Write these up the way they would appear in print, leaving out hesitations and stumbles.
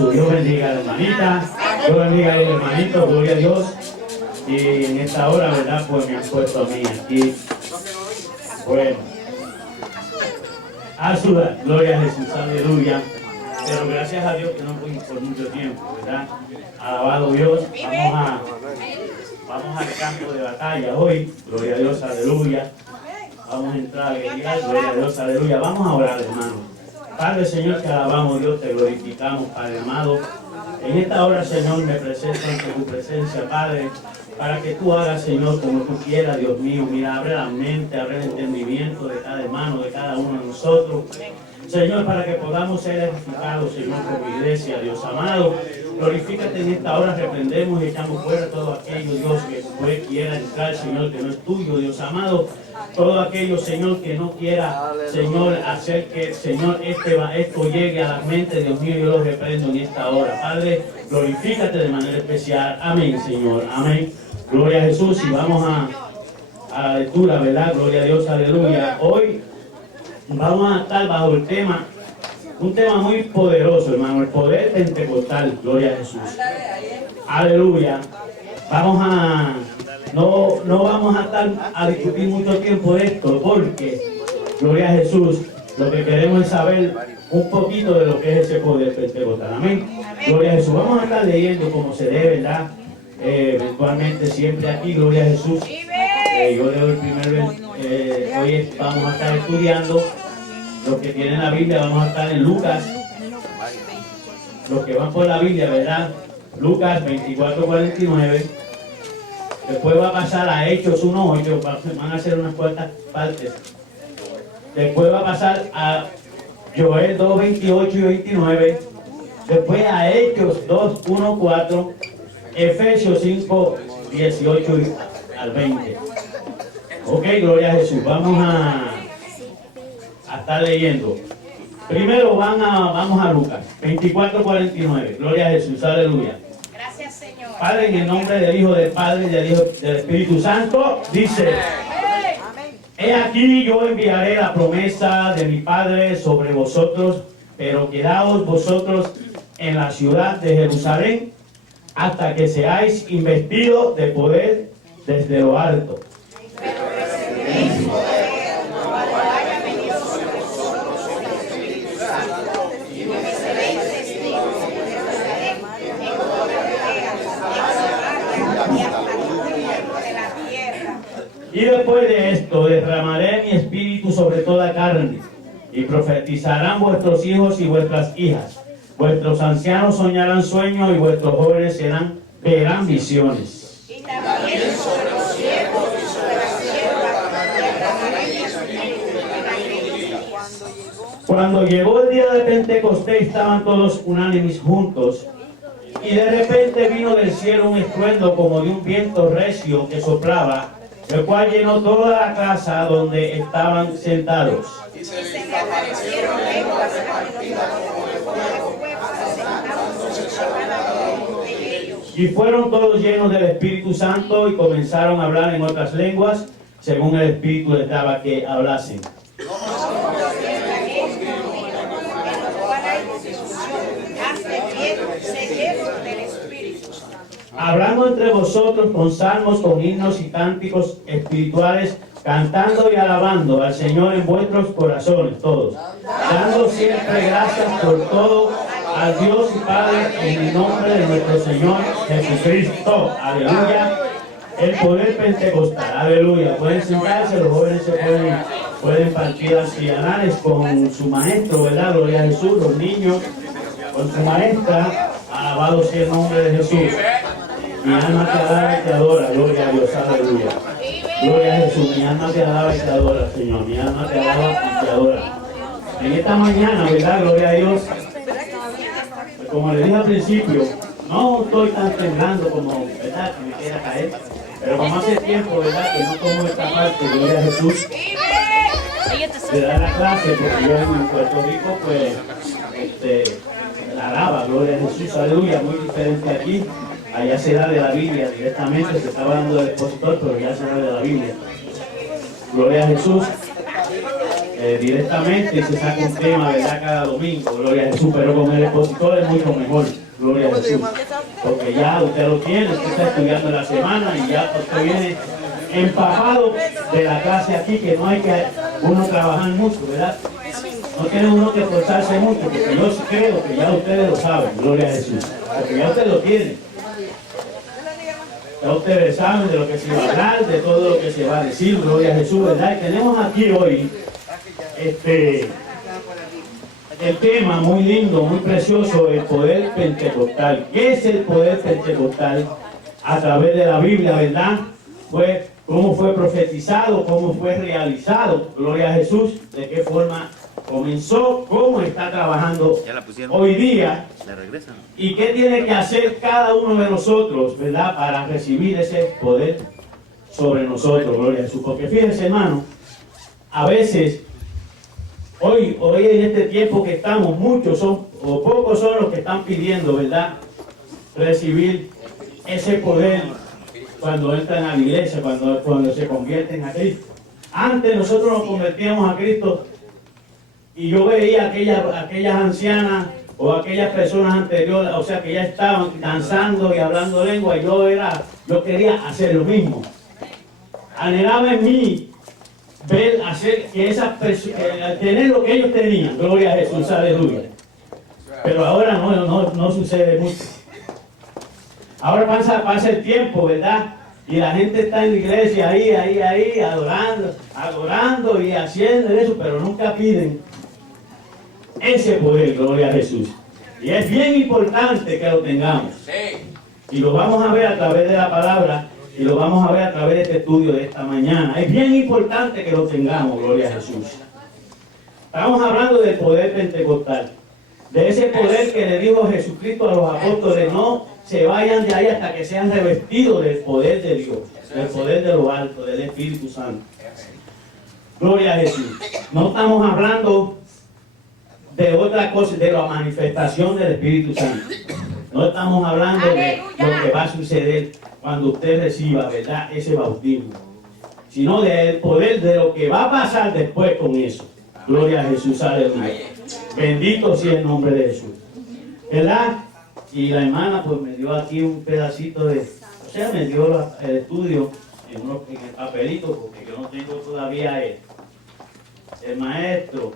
Jesús. Dios bendiga a la hermanita, Dios bendiga a los hermanitos, gloria a Dios. Y en esta hora, ¿verdad? Pues me han puesto a mí aquí. Bueno, a sudar, gloria a Jesús, aleluya. Pero gracias a Dios que no fue por mucho tiempo, ¿verdad? Alabado Dios, vamos al campo de batalla hoy, gloria a Dios, aleluya. Vamos a entrar a guerrear, gloria a Dios, aleluya. Vamos a orar, hermano. Padre, Señor, te alabamos, Dios, te glorificamos, Padre amado. En esta hora, Señor, me presento ante tu presencia, Padre, para que tú hagas, Señor, como tú quieras, Dios mío. Mira, abre la mente, abre el entendimiento de cada hermano, de cada uno de nosotros. Señor, para que podamos ser edificados, Señor, como iglesia, Dios amado. Glorifícate en esta hora, reprendemos y echamos fuera todo aquello, Dios, que quiera entrar, Señor, que no es tuyo, Dios amado. Todo aquello, Señor, que no quiera, Señor, hacer que, Señor, esto llegue a la mente, Dios mío, yo lo reprendo en esta hora. Padre, glorifícate de manera especial. Amén, Señor. Amén. Gloria a Jesús. Y vamos a la lectura, ¿verdad? Gloria a Dios, aleluya. Hoy vamos a estar bajo el tema, un tema muy poderoso, hermano, el poder pentecostal. Gloria a Jesús. Aleluya. No vamos a estar a discutir mucho tiempo de esto, porque, gloria a Jesús, lo que queremos es saber un poquito de lo que es ese poder pentecostal. Amén. Gloria a Jesús. Vamos a estar leyendo como se debe, ¿verdad? Eventualmente siempre aquí, gloria a Jesús. Yo leo el primer, hoy vamos a estar estudiando. Los que tienen la Biblia, vamos a estar en Lucas. Los que van por la Biblia, ¿verdad? Lucas 24:49. Después va a pasar a Hechos 1:8, van a hacer unas cuantas partes. Después va a pasar a Joel 2:28 y 29. Después a Hechos 2:1-4. Efesios 5:18 al 20. Ok, gloria a Jesús. Vamos a estar leyendo. Primero vamos a Lucas 24:49. Gloria a Jesús, aleluya. Gracias, Señor. Padre, en el nombre del Hijo, del Padre y del Hijo del Espíritu Santo, dice: He aquí yo enviaré la promesa de mi Padre sobre vosotros, pero quedaos vosotros en la ciudad de Jerusalén hasta que seáis investidos de poder desde lo alto. Y después de esto derramaré mi espíritu sobre toda carne, y profetizarán vuestros hijos y vuestras hijas. Vuestros ancianos soñarán sueños y vuestros jóvenes verán visiones. Y también sobre los siervos y sobre las siervas derramaré mi espíritu. Cuando llegó el día de Pentecostés, estaban todos unánimes juntos, y de repente vino del cielo un estruendo como de un viento recio que soplaba, el cual llenó toda la casa donde estaban sentados. Y se me aparecieron lenguas partidas como de fuego, sentándose sobre cada uno de ellos. Y fueron todos llenos del Espíritu Santo y comenzaron a hablar en otras lenguas, según el Espíritu les daba que hablasen. Hablando entre vosotros con salmos, con himnos y cánticos espirituales, cantando y alabando al Señor en vuestros corazones, todos, dando siempre gracias por todo al Dios y Padre en el nombre de nuestro Señor Jesucristo. Aleluya. El poder pentecostal. Aleluya. Pueden sentarse, los jóvenes se pueden partir así anales con su maestro, ¿verdad? Gloria a Jesús. Los niños con su maestra. Alabado sea el nombre de Jesús. Mi alma te alaba y te adora, gloria a Dios, aleluya. Gloria a Jesús, mi alma te alaba y te adora, Señor. Mi alma te alaba y te adora. En esta mañana, ¿verdad? Gloria a Dios. Pues como le dije al principio, no estoy tan temblando como, ¿verdad? Que me quiera caer. Pero como hace tiempo, ¿verdad? Que no tomo esta parte, gloria a Jesús, de dar la clase, porque yo en Puerto Rico, pues, la alaba, gloria a Jesús, aleluya, muy diferente aquí. Allá se da de la Biblia directamente, se estaba hablando del expositor, pero ya se da de la Biblia. Gloria a Jesús. directamente y se saca un tema, ¿verdad? Cada domingo, gloria a Jesús, pero con el expositor es mucho mejor, gloria a Jesús, porque ya usted lo tiene, usted está estudiando la semana y ya usted viene empapado de la clase aquí, que no hay que uno trabajar mucho, ¿verdad? No tiene uno que esforzarse mucho, porque yo sí creo que ya ustedes lo saben, gloria a Jesús, porque ya usted lo tiene. Ya ustedes saben de lo que se va a hablar, de todo lo que se va a decir, gloria a Jesús, ¿verdad? Y tenemos aquí hoy el tema muy lindo, muy precioso, el poder pentecostal. ¿Qué es el poder pentecostal? A través de la Biblia, ¿verdad? Cómo fue profetizado, cómo fue realizado, gloria a Jesús, de qué forma comenzó, cómo está trabajando hoy día y qué tiene que hacer cada uno de nosotros, ¿verdad? Para recibir ese poder sobre nosotros, gloria a Jesús. Porque fíjense, hermano, a veces, hoy en este tiempo que estamos, muchos son, o pocos son los que están pidiendo, ¿verdad? Recibir ese poder cuando entran a la iglesia, cuando se convierten a Cristo. Antes nosotros nos convertíamos a Cristo y yo veía aquellas ancianas o aquellas personas anteriores, o sea, que ya estaban danzando y hablando lengua, y yo quería hacer lo mismo. Anhelaba en mí hacer que esas personas, tener lo que ellos tenían, gloria a Jesús, aleluya. Pero ahora no sucede mucho. Ahora pasa el tiempo, ¿verdad? Y la gente está en la iglesia ahí, adorando y haciendo eso, pero nunca piden ese poder, gloria a Jesús. Y es bien importante que lo tengamos. Y lo vamos a ver a través de la palabra, y lo vamos a ver a través de este estudio de esta mañana. Es bien importante que lo tengamos, gloria a Jesús. Estamos hablando del poder pentecostal, de ese poder que le dijo Jesucristo a los apóstoles: no se vayan de ahí hasta que sean revestidos del poder de Dios, del poder de lo alto, del Espíritu Santo. Gloria a Jesús. No estamos hablando de otra cosa, de la manifestación del Espíritu Santo. No estamos hablando de lo que va a suceder cuando usted reciba, ¿verdad?, ese bautismo, sino del poder de lo que va a pasar después con eso. Gloria a Jesús, aleluya. Bendito sea el nombre de Jesús, ¿verdad? Y la hermana pues me dio aquí un pedacito me dio el estudio en el papelito, porque yo no tengo todavía el maestro.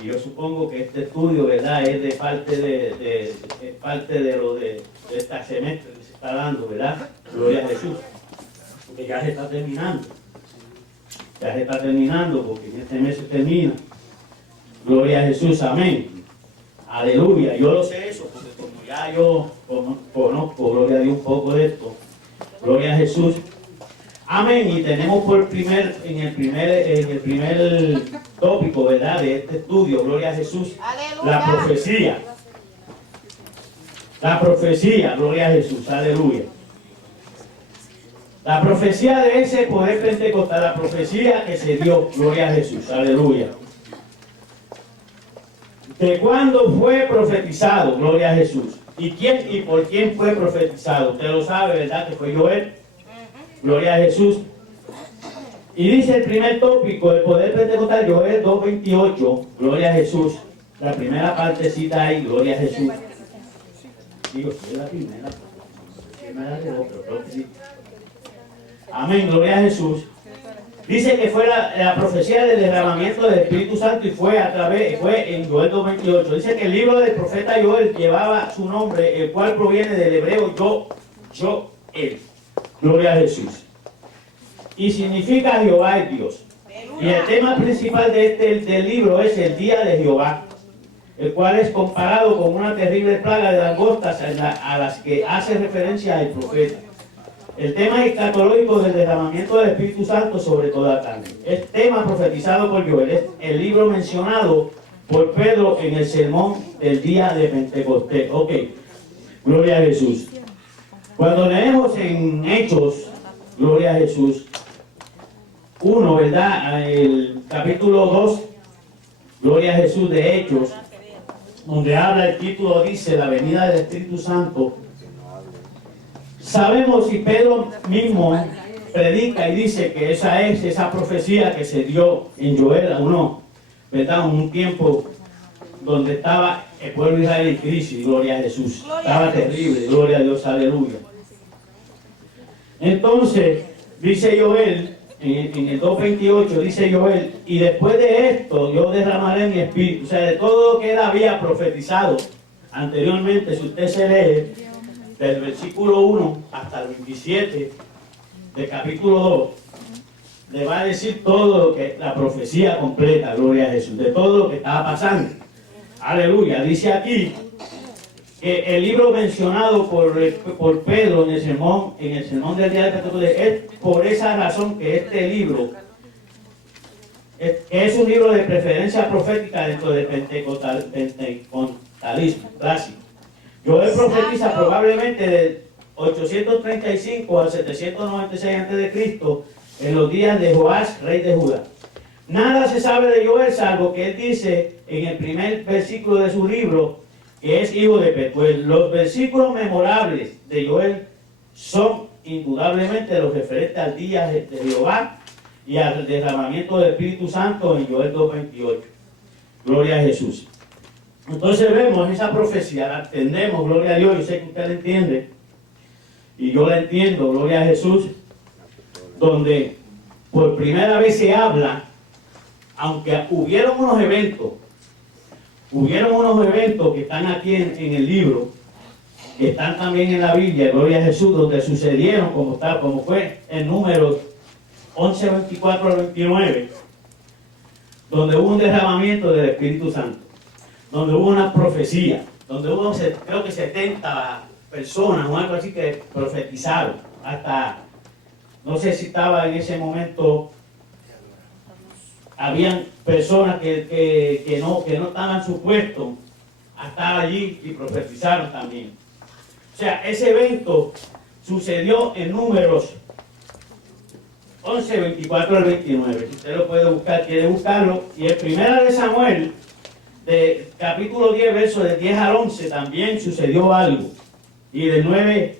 Y yo supongo que este estudio, ¿verdad?, es de parte de este semestre que se está dando, ¿verdad? Gloria a Jesús. Porque ya se está terminando. Ya se está terminando, porque en este mes se termina. Gloria a Jesús, amén. Aleluya. Yo lo sé eso, porque como ya yo conozco, gloria a Dios, un poco de esto. Gloria a Jesús. Amén. Y tenemos en el primer tópico, ¿verdad?, de este estudio, gloria a Jesús, la profecía. La profecía, gloria a Jesús, aleluya. La profecía de ese poder pentecostal, la profecía que se dio, gloria a Jesús, aleluya. ¿De cuándo fue profetizado, gloria a Jesús? ¿Y por quién fue profetizado? Usted lo sabe, ¿verdad?, que fue Joel. Gloria a Jesús. Y dice el primer tópico, el poder pentecostal, Joel 2:28, gloria a Jesús. La primera partecita ahí, gloria a Jesús. Digo, si es la primera, pero creo que sí. Amén, gloria a Jesús. Dice que fue la profecía del derramamiento del Espíritu Santo y fue en Joel 2:28. Dice que el libro del profeta Joel llevaba su nombre, el cual proviene del hebreo Joel. Gloria a Jesús. Y significa Jehová es Dios. Y el tema principal del libro es el día de Jehová, el cual es comparado con una terrible plaga de langostas a las que hace referencia el profeta. El tema escatológico del derramamiento del Espíritu Santo sobre toda carne. Es tema profetizado por Joel. Es el libro mencionado por Pedro en el sermón del día de Pentecostés. Ok, gloria a Jesús. Cuando leemos en Hechos, gloria a Jesús, 1, ¿verdad?, el capítulo 2, gloria a Jesús, de Hechos, donde habla, el título dice, la venida del Espíritu Santo. Sabemos, y Pedro mismo predica y dice que esa es esa profecía que se dio en Joel 1, ¿verdad? En un tiempo donde estaba el pueblo de Israel en crisis, gloria a Jesús. Estaba terrible, gloria a Dios, aleluya. Entonces, dice Joel, en el 2:28, dice Joel, y después de esto yo derramaré mi espíritu. O sea, de todo lo que él había profetizado anteriormente, si usted se lee del versículo 1 hasta el 27 del capítulo 2, le va a decir todo lo que la profecía completa, gloria a Jesús, de todo lo que estaba pasando. Aleluya. Dice aquí que el libro mencionado por Pedro en el sermón del día de Pentecostés es por esa razón que este libro es un libro de preferencia profética dentro del pentecostalismo clásico. Joel profetiza probablemente del 835 al 796 a.C. en los días de Joás, rey de Judá. Nada se sabe de Joel salvo que él dice en el primer versículo de su libro que es hijo de Petuel. Los versículos memorables de Joel son indudablemente los referentes al día de Jehová y al derramamiento del Espíritu Santo en Joel 2:28. Gloria a Jesús. Entonces vemos esa profecía, la entendemos, gloria a Dios, yo sé que usted la entiende y yo la entiendo, gloria a Jesús, donde por primera vez se habla, aunque hubieron unos eventos que están aquí en el libro, que están también en la Biblia, gloria a Jesús, donde sucedieron como fue en Números 11, 24 al 29, donde hubo un derramamiento del Espíritu Santo, donde hubo una profecía, donde hubo creo que 70 personas o algo así que profetizaron, hasta, no sé si estaba en ese momento, habían personas que no estaban supuestos a estar allí y profetizaron también. O sea, ese evento sucedió en Números 11, 24 al 29. Si usted lo puede buscar, quiere buscarlo. Y en Primera de Samuel, de capítulo 10, versos de 10 al 11, también sucedió algo. Y de 9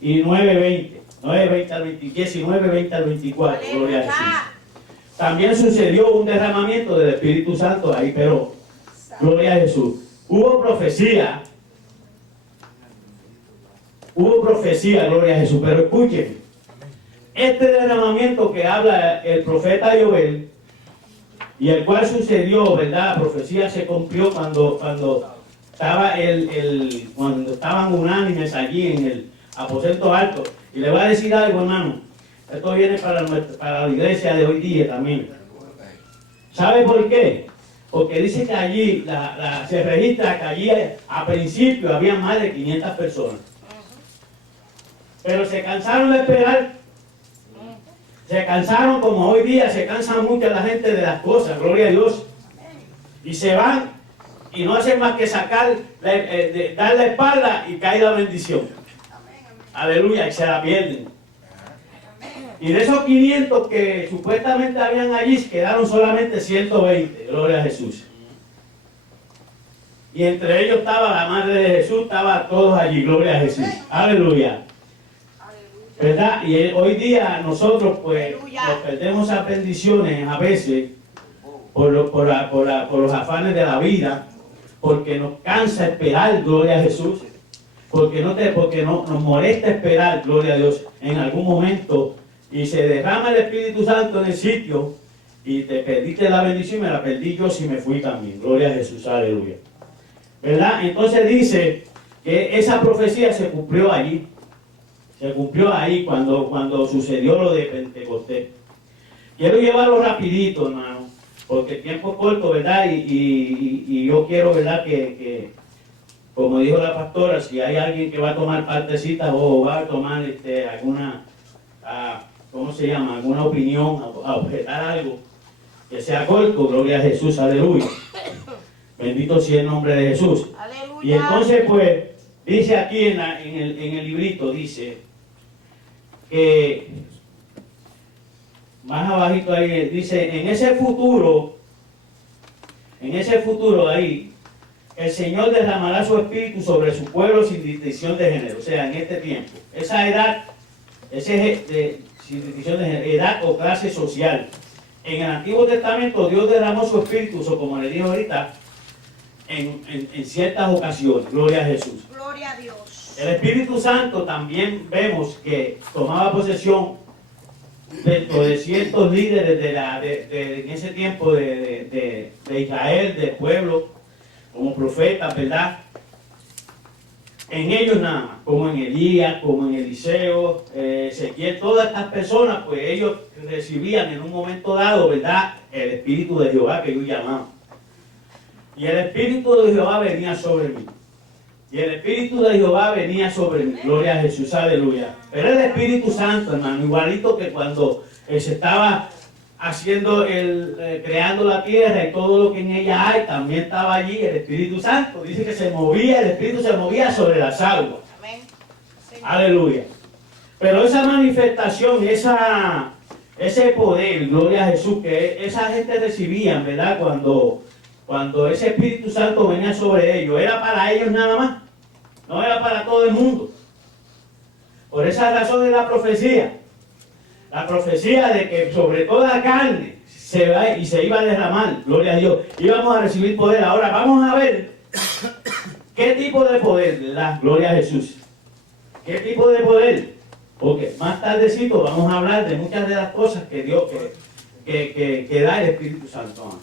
y 9:20. 9:20 al 20, 19:20 al 24. Gloria a Jesús. También sucedió un derramamiento del Espíritu Santo ahí, pero gloria a Jesús. Hubo profecía, gloria a Jesús, pero escuchen, este derramamiento que habla el profeta Joel, y el cual sucedió, ¿verdad? La profecía se cumplió cuando estaban unánimes allí en el aposento alto. Y le voy a decir algo, hermano. Esto viene para la iglesia de hoy día también. ¿Sabe por qué? Porque dice que allí, se registra que allí a principio había más de 500 personas. Pero se cansaron de esperar. Se cansaron como hoy día se cansa mucho la gente de las cosas, gloria a Dios. Y se van y no hacen más que dar la espalda y cae la bendición. Aleluya, y se la pierden. Y de esos 500 que supuestamente habían allí, quedaron solamente 120, gloria a Jesús. Y entre ellos estaba la madre de Jesús, estaban todos allí, gloria a Jesús. Aleluya. ¿Verdad? Y hoy día nosotros pues nos perdemos esas bendiciones a veces por los afanes de la vida, porque nos cansa esperar, gloria a Jesús, porque nos molesta esperar, gloria a Dios, en algún momento, y se derrama el Espíritu Santo en el sitio, y te perdiste la bendición, y me la perdí yo si me fui también, gloria a Jesús, aleluya. ¿Verdad? Entonces dice que esa profecía se cumplió allí. Se cumplió ahí cuando sucedió lo de Pentecostés. Quiero llevarlo rapidito, hermano, porque el tiempo es corto, ¿verdad? Y yo quiero, ¿verdad? Que, como dijo la pastora, si hay alguien que va a tomar partecita o va a tomar alguna, ¿cómo se llama? Alguna opinión, a objetar algo, que sea corto, gloria a Jesús, aleluya. Bendito sea el nombre de Jesús. Aleluya. Y entonces, pues, dice aquí en el librito, dice que más abajito ahí, dice, en ese futuro ahí, el Señor derramará su espíritu sobre su pueblo sin distinción de género. O sea, en este tiempo, esa edad, sin distinción de género, edad o clase social, En el Antiguo Testamento Dios derramó su espíritu, o como le dije ahorita, en ciertas ocasiones. Gloria a Jesús. Gloria a Dios. El Espíritu Santo también vemos que tomaba posesión dentro de ciertos líderes en ese tiempo de Israel, del pueblo, como profetas, ¿verdad? En ellos nada más, como en Elías, como en Eliseo, Ezequiel, todas estas personas, pues ellos recibían en un momento dado, ¿verdad?, el Espíritu de Jehová que ellos llamaban. Y el Espíritu de Jehová venía sobre mí. Y el Espíritu de Jehová venía sobre mí. Gloria a Jesús, aleluya. Pero el Espíritu Santo, hermano, igualito que cuando se estaba haciendo creando la tierra y todo lo que en ella hay, también estaba allí el Espíritu Santo. Dice que se movía, el Espíritu se movía sobre las aguas. Amén. Aleluya. Pero esa manifestación, ese poder, gloria a Jesús, que esa gente recibía, ¿verdad? Cuando ese Espíritu Santo venía sobre ellos, era para ellos nada más, no era para todo el mundo. Por esa razón es la profecía de que sobre toda carne se iba a derramar, gloria a Dios, íbamos a recibir poder. Ahora vamos a ver qué tipo de poder, ¿verdad? Gloria a Jesús. ¿Qué tipo de poder? Porque más tardecito vamos a hablar de muchas de las cosas que Dios que da el Espíritu Santo.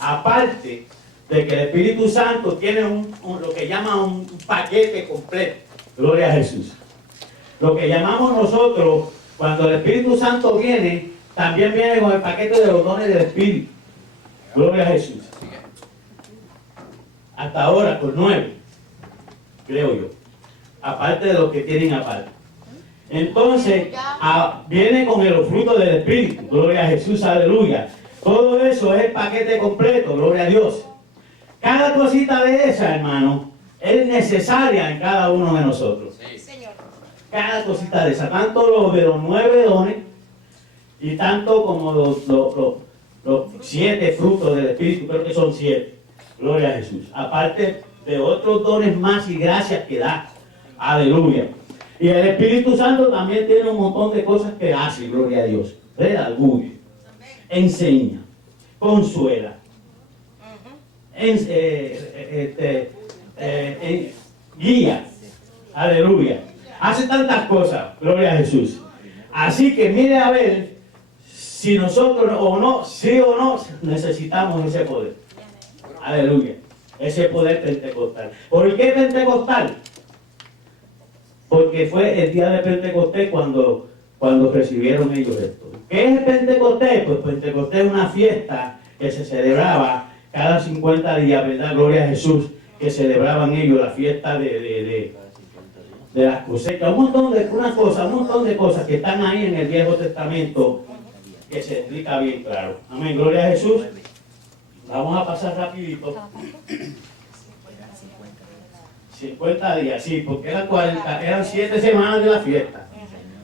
Aparte de que el Espíritu Santo tiene lo que llama un paquete completo. Gloria a Jesús. Lo que llamamos nosotros, cuando el Espíritu Santo viene, también viene con el paquete de los dones del Espíritu. Gloria a Jesús. Hasta ahora, por 9, creo yo. Aparte de los que tienen aparte. Entonces, viene con los frutos del Espíritu. Gloria a Jesús, aleluya. Todo eso es el paquete completo, gloria a Dios. Cada cosita de esa, hermano, es necesaria en cada uno de nosotros. Sí, Señor. Cada cosita de esa, tanto los de los 9 dones y tanto como los 7 frutos del Espíritu, creo que son 7. Gloria a Jesús. Aparte de otros dones más y gracias que da. Aleluya. Y el Espíritu Santo también tiene un montón de cosas que hace, gloria a Dios. Redarguye, enseña, consuela, guía. Aleluya. Hace tantas cosas, gloria a Jesús. Así que mire a ver si nosotros o no, sí o no, necesitamos ese poder. Aleluya. Ese poder pentecostal. ¿Por qué pentecostal? Porque fue el día de Pentecostés cuando recibieron ellos esto. ¿Qué es el Pentecostés? Pues Pentecostés es una fiesta que se celebraba cada 50 días, ¿verdad? Gloria a Jesús, que celebraban ellos la fiesta de las cosechas. Un montón de cosas que están ahí en el Viejo Testamento que se explica bien claro. Amén, gloria a Jesús. Vamos a pasar rapidito. 50 días, sí, porque eran 7 semanas de la fiesta.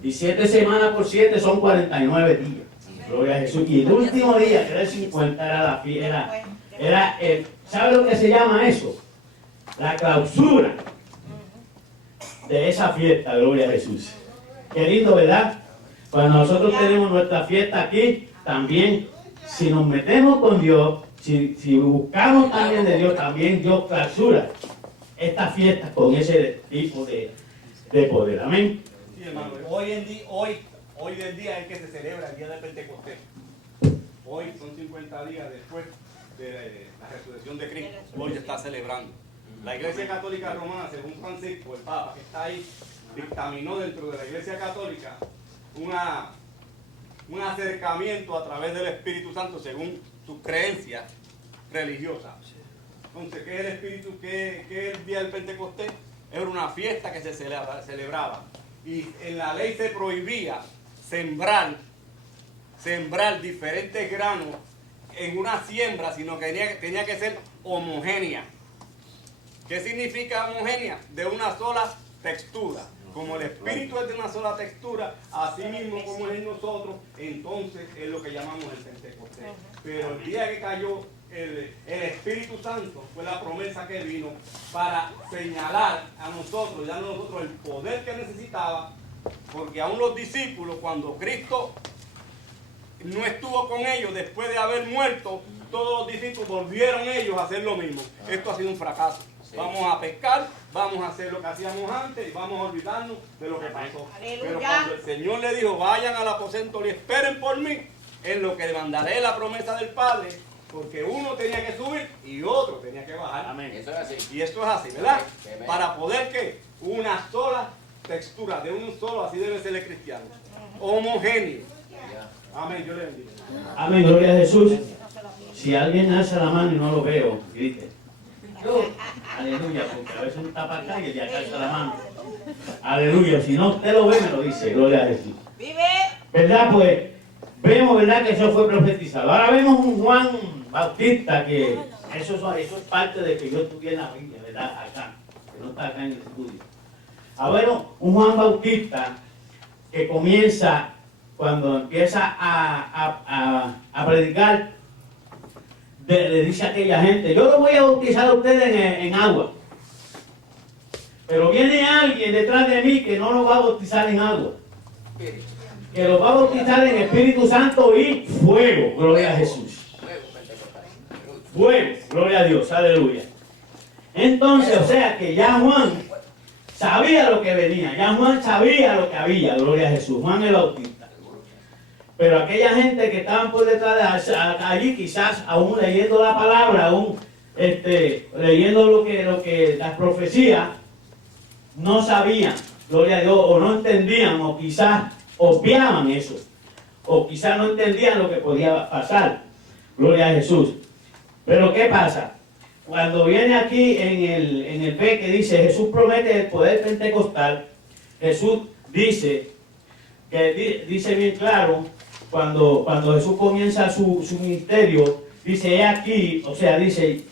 Y 7 semanas por 7 son 49 días. Gloria a Jesús. Y el último día, que era el 50, era la fiesta. ¿Sabe lo que se llama eso? La clausura de esa fiesta, gloria a Jesús. Qué lindo, ¿verdad? Cuando nosotros tenemos nuestra fiesta aquí, también, si nos metemos con Dios, si buscamos también de Dios, también Dios clausura estas fiestas con ese tipo de poder. Amén. Sí, hermano. Hoy del día es que se celebra el día de Pentecostés. Hoy son 50 días después de la resurrección de Cristo. Hoy se está celebrando. La Iglesia Católica Romana, según Francisco, el Papa que está ahí, dictaminó dentro de la Iglesia Católica un acercamiento a través del Espíritu Santo según sus creencias religiosas. Entonces, ¿qué es el Espíritu? ¿Qué es el día del Pentecostés? Era una fiesta que se celebraba. Y en la ley se prohibía sembrar diferentes granos en una siembra, sino que tenía que ser homogénea. ¿Qué significa homogénea? De una sola textura. Como el Espíritu es de una sola textura, así mismo como es en nosotros, entonces es lo que llamamos el Pentecostés. Pero el día que cayó el Espíritu Santo fue la promesa que vino para señalar a nosotros, darnos a nosotros el poder que necesitaba, porque aún los discípulos, cuando Cristo no estuvo con ellos después de haber muerto, todos los discípulos volvieron ellos a hacer lo mismo. Esto ha sido un fracaso. Vamos a pescar, vamos a hacer lo que hacíamos antes y vamos a olvidarnos de lo que pasó. Pero cuando el Señor le dijo, vayan al aposento y esperen por mí, en lo que mandaré la promesa del Padre, porque uno tenía que subir y otro tenía que bajar. Amén. Eso es así. Y esto es así, ¿verdad? Amén. Para poder que una sola textura, de un solo, así debe ser el cristiano. Homogéneo. Ya. Amén, yo le bendiga. Amén, gloria a Jesús. Si alguien alza la mano y no lo veo, grite. Aleluya, porque a veces uno está para acá y el de acá alza la mano. Aleluya, si no usted lo ve, me lo dice, gloria a Jesús. Vive. ¿Verdad? Pues vemos, ¿verdad?, que eso fue profetizado. Ahora vemos un Juan Bautista, que eso es parte de que yo estudié en la Biblia, ¿verdad? Acá, que no está acá en el estudio. Ahora, un Juan Bautista que comienza, cuando empieza a predicar, le dice a aquella gente, yo lo voy a bautizar a ustedes en agua. Pero viene alguien detrás de mí que no lo va a bautizar en agua, que lo va a bautizar en Espíritu Santo y fuego, gloria a Jesús. Fuego, gloria a Dios, aleluya. Entonces, o sea que ya Juan sabía lo que venía, ya Juan sabía lo que había, gloria a Jesús, Juan el Bautista. Pero aquella gente que estaban por detrás de allí, quizás aún leyendo la palabra, aún leyendo lo que las profecías, no sabían, gloria a Dios, o no entendían, o quizás obviaban eso, o quizás no entendían lo que podía pasar, gloria a Jesús. Pero ¿qué pasa? Cuando viene aquí en el B que dice, Jesús promete el poder pentecostal, Jesús dice bien claro, cuando Jesús comienza su ministerio, dice, he aquí, o sea, dice,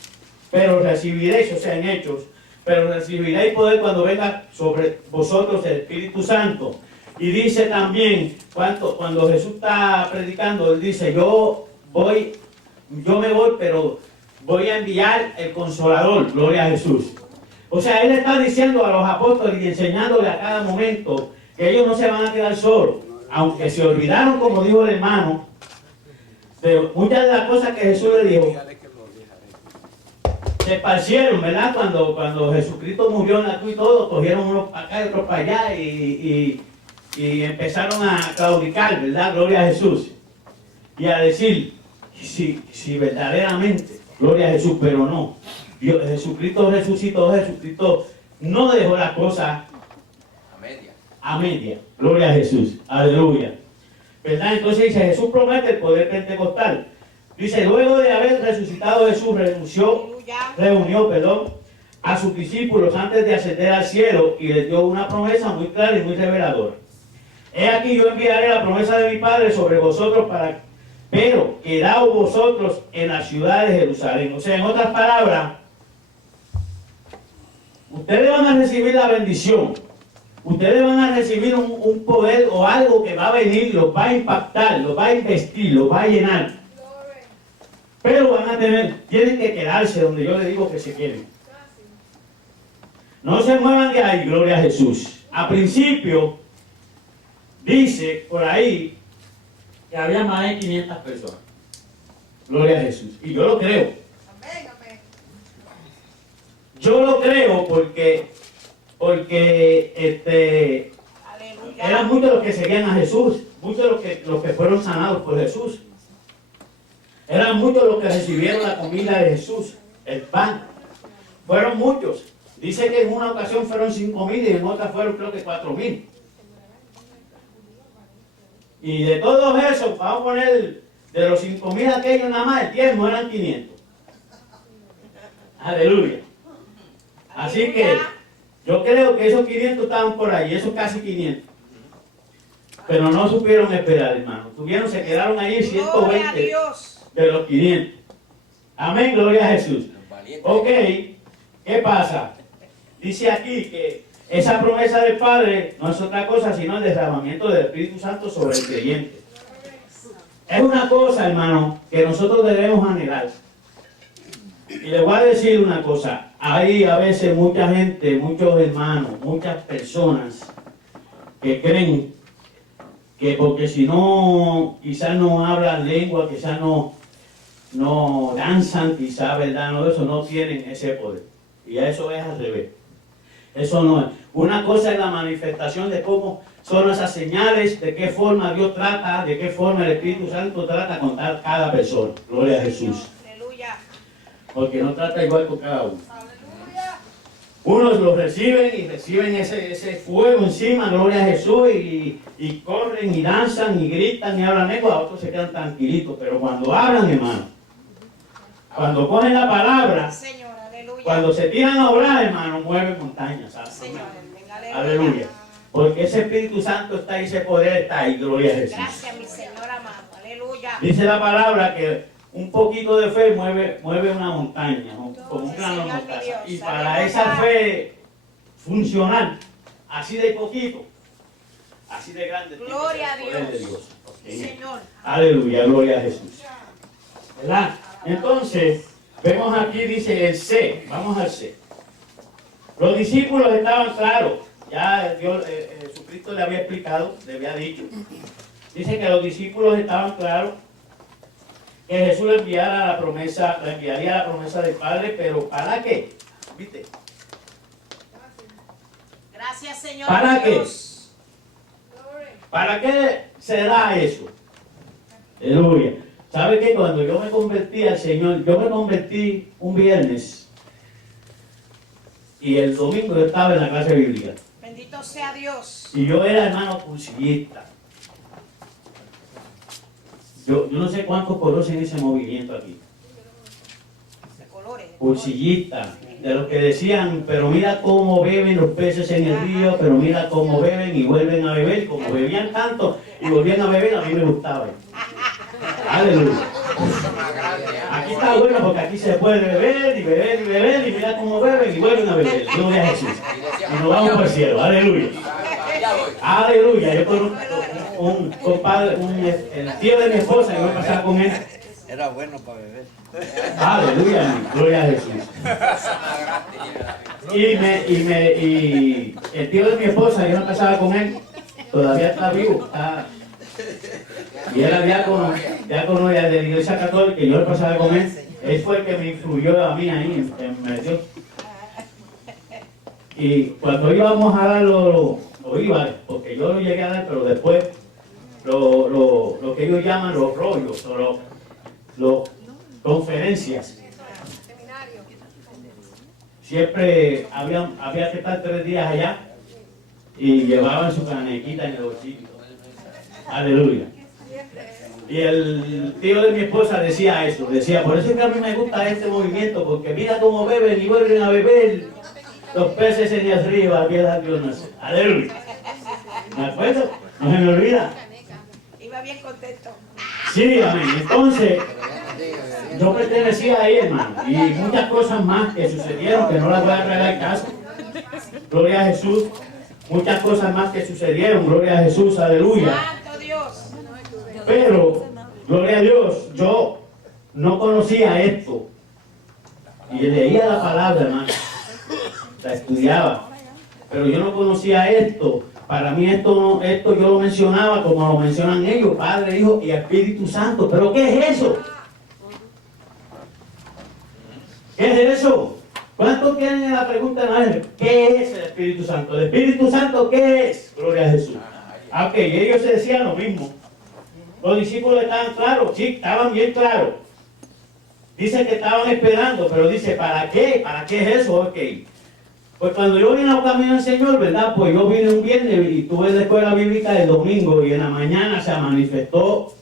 pero recibiréis, o sea, en Hechos, pero recibiréis poder cuando venga sobre vosotros el Espíritu Santo. Y dice también, cuando Jesús está predicando, él dice, yo me voy, pero voy a enviar el Consolador, gloria a Jesús. O sea, él está diciendo a los apóstoles y enseñándole a cada momento que ellos no se van a quedar solos, aunque se olvidaron, como dijo el hermano, de muchas de las cosas que Jesús le dijo. Se esparcieron, ¿verdad? Cuando Jesucristo murió en la cruz y todo, cogieron unos para acá y otros para allá y empezaron a claudicar, ¿verdad? Gloria a Jesús. Y a decir, si verdaderamente, gloria a Jesús, pero no. Jesucristo resucitó, Jesucristo no dejó las cosas a media. Gloria a Jesús. Aleluya. ¿Verdad? Entonces dice, Jesús promete el poder pentecostal. Dice, luego de haber resucitado Jesús, reunió a sus discípulos antes de ascender al cielo y les dio una promesa muy clara y muy reveladora. He aquí yo enviaré la promesa de mi Padre sobre vosotros pero quedaos vosotros en la ciudad de Jerusalén. O sea, en otras palabras, ustedes van a recibir la bendición. Ustedes van a recibir un poder o algo que va a venir, los va a impactar, los va a investir, los va a llenar. Pero tienen que quedarse donde yo les digo que se queden. No se muevan de ahí, gloria a Jesús. A principio, dice por ahí que había más de 500 personas. Gloria a Jesús. Y yo lo creo. Yo lo creo porque eran muchos los que seguían a Jesús, muchos los que fueron sanados por Jesús. Eran muchos los que recibieron la comida de Jesús, el pan. Fueron muchos. Dice que en una ocasión fueron 5,000 y en otra fueron creo que 4,000. Y de todos esos, vamos a poner, de los 5,000 aquellos nada más, el 10 no eran 500. Aleluya. Así que yo creo que esos 500 estaban por ahí, esos casi 500. Pero no supieron esperar, hermano. Se quedaron ahí 120 de los 500. Amén, gloria a Jesús. Ok, ¿qué pasa? Dice aquí que esa promesa del Padre no es otra cosa sino el derramamiento del Espíritu Santo sobre el creyente. Es una cosa, hermano, que nosotros debemos anhelar. Y les voy a decir una cosa. Hay a veces mucha gente, muchos hermanos, muchas personas que creen que porque si no, quizás no hablan lengua, quizás no danzan, quizás, ¿verdad? No, eso no tienen ese poder. Y eso es al revés. Eso no es. Una cosa es la manifestación de cómo son esas señales, de qué forma Dios trata, de qué forma el Espíritu Santo trata con cada persona. Gloria a Jesús. Aleluya. Porque no trata igual con cada uno. Unos lo reciben y reciben ese fuego encima, gloria a Jesús, y corren y danzan y gritan y hablan lengua, otros se quedan tranquilitos. Pero cuando hablan, hermano, cuando cogen la palabra, Señor, aleluya. cuando se tiran a orar, hermano, mueven montañas. ¿Sabes? Señor, venga, Aleluya. Porque ese Espíritu Santo está ahí, ese poder está ahí, gloria a Jesús. Gracias, mi Señor amado. Aleluya. Dice la palabra que un poquito de fe mueve una montaña, ¿no? Como un grano de Señor, mi mostaza. Dios, Y para aleluya. esa fe funcionar, así de poquito, así de grande, tiene que Gloria ser el a poder de Dios. Dios. Ok. Señor. Aleluya, gloria a Jesús. ¿Verdad? Entonces, vemos aquí, dice el C. Vamos al C. Los discípulos estaban claros. Ya Dios, Jesucristo le había explicado, le había dicho. Dice que los discípulos estaban claros que Jesús le enviaría la promesa del Padre, pero ¿para qué? ¿Viste? Gracias, Señor. ¿Para qué? Dios. ¿Para qué será eso? Aleluya. ¿Sabe qué? Cuando yo me convertí al Señor, yo me convertí un viernes y el domingo yo estaba en la clase bíblica. Bendito sea Dios. Y yo era hermano cursillista. Yo no sé cuántos conocen ese movimiento aquí. De colores. Cursillista. De los que decían, pero mira cómo beben los peces en el río, pero mira cómo beben y vuelven a beber. Como bebían tanto y volvían a beber, a mí me gustaba. Aleluya. Aquí está bueno porque aquí se puede beber y beber y beber y mira cómo beben y vuelven a beber. Gloria a Jesús. Y nos vamos para el cielo. Aleluya. Aleluya. Yo conozco un compadre, el tío de mi esposa, yo voy a pasar con él. Era bueno para beber. Aleluya. Gloria a Jesús. Y el tío de mi esposa, yo me casaba con él, todavía está vivo. Y era diácono de la iglesia católica, y yo le pasaba con él. Él fue el que me influyó a mí ahí, me metió. Y cuando íbamos a dar porque yo lo llegué a dar, pero después lo que ellos llaman los rollos, o los conferencias. Siempre había que estar 3 días allá y llevaban su canequita en el bolsillo. Aleluya. Y el tío de mi esposa decía eso, decía, por eso es que a mí me gusta este movimiento, porque mira cómo beben y vuelven a beber los peces en el río, a piedad Dios nace. Aleluya. ¿Me acuerdo? No se me olvida. Iba bien contento. Sí, amén. Entonces, yo pertenecía ahí, hermano, y muchas cosas más que sucedieron, que no las voy a traer al caso. Gloria a Jesús. Muchas cosas más que sucedieron, gloria a Jesús, aleluya. Santo Dios. Pero, gloria a Dios, yo no conocía esto. Y leía la palabra, hermano. La estudiaba. Pero yo no conocía esto. Para mí esto yo lo mencionaba como lo mencionan ellos, Padre, Hijo y Espíritu Santo. ¿Pero qué es eso? ¿Qué es eso? ¿Cuántos tienen la pregunta, hermano? ¿Qué es el Espíritu Santo? ¿El Espíritu Santo qué es? Gloria a Jesús. Ok, ellos se decían lo mismo. Los discípulos estaban claros, sí, estaban bien claros. Dice que estaban esperando, pero dice, ¿para qué? ¿Para qué es eso? Ok. Pues cuando yo vine a caminar al Señor, ¿verdad? Pues yo vine un viernes y tuve la escuela bíblica el domingo y en la mañana se manifestó,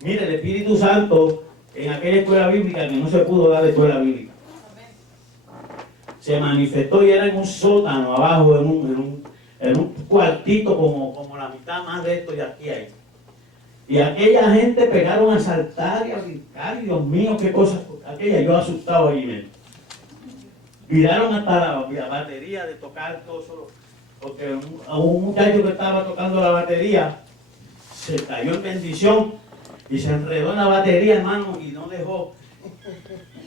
mire, el Espíritu Santo en aquella escuela bíblica que no se pudo dar de escuela bíblica. Se manifestó y era en un sótano abajo, en un cuartito como la mitad más de esto y aquí hay. Y aquella gente pegaron a saltar y a brincar, y Dios mío, qué cosas, aquella yo asustado allí, ¿ven? Miraron hasta la batería de tocar todo solo, porque a un muchacho que estaba tocando la batería se cayó en bendición y se enredó en la batería, hermano, y no dejó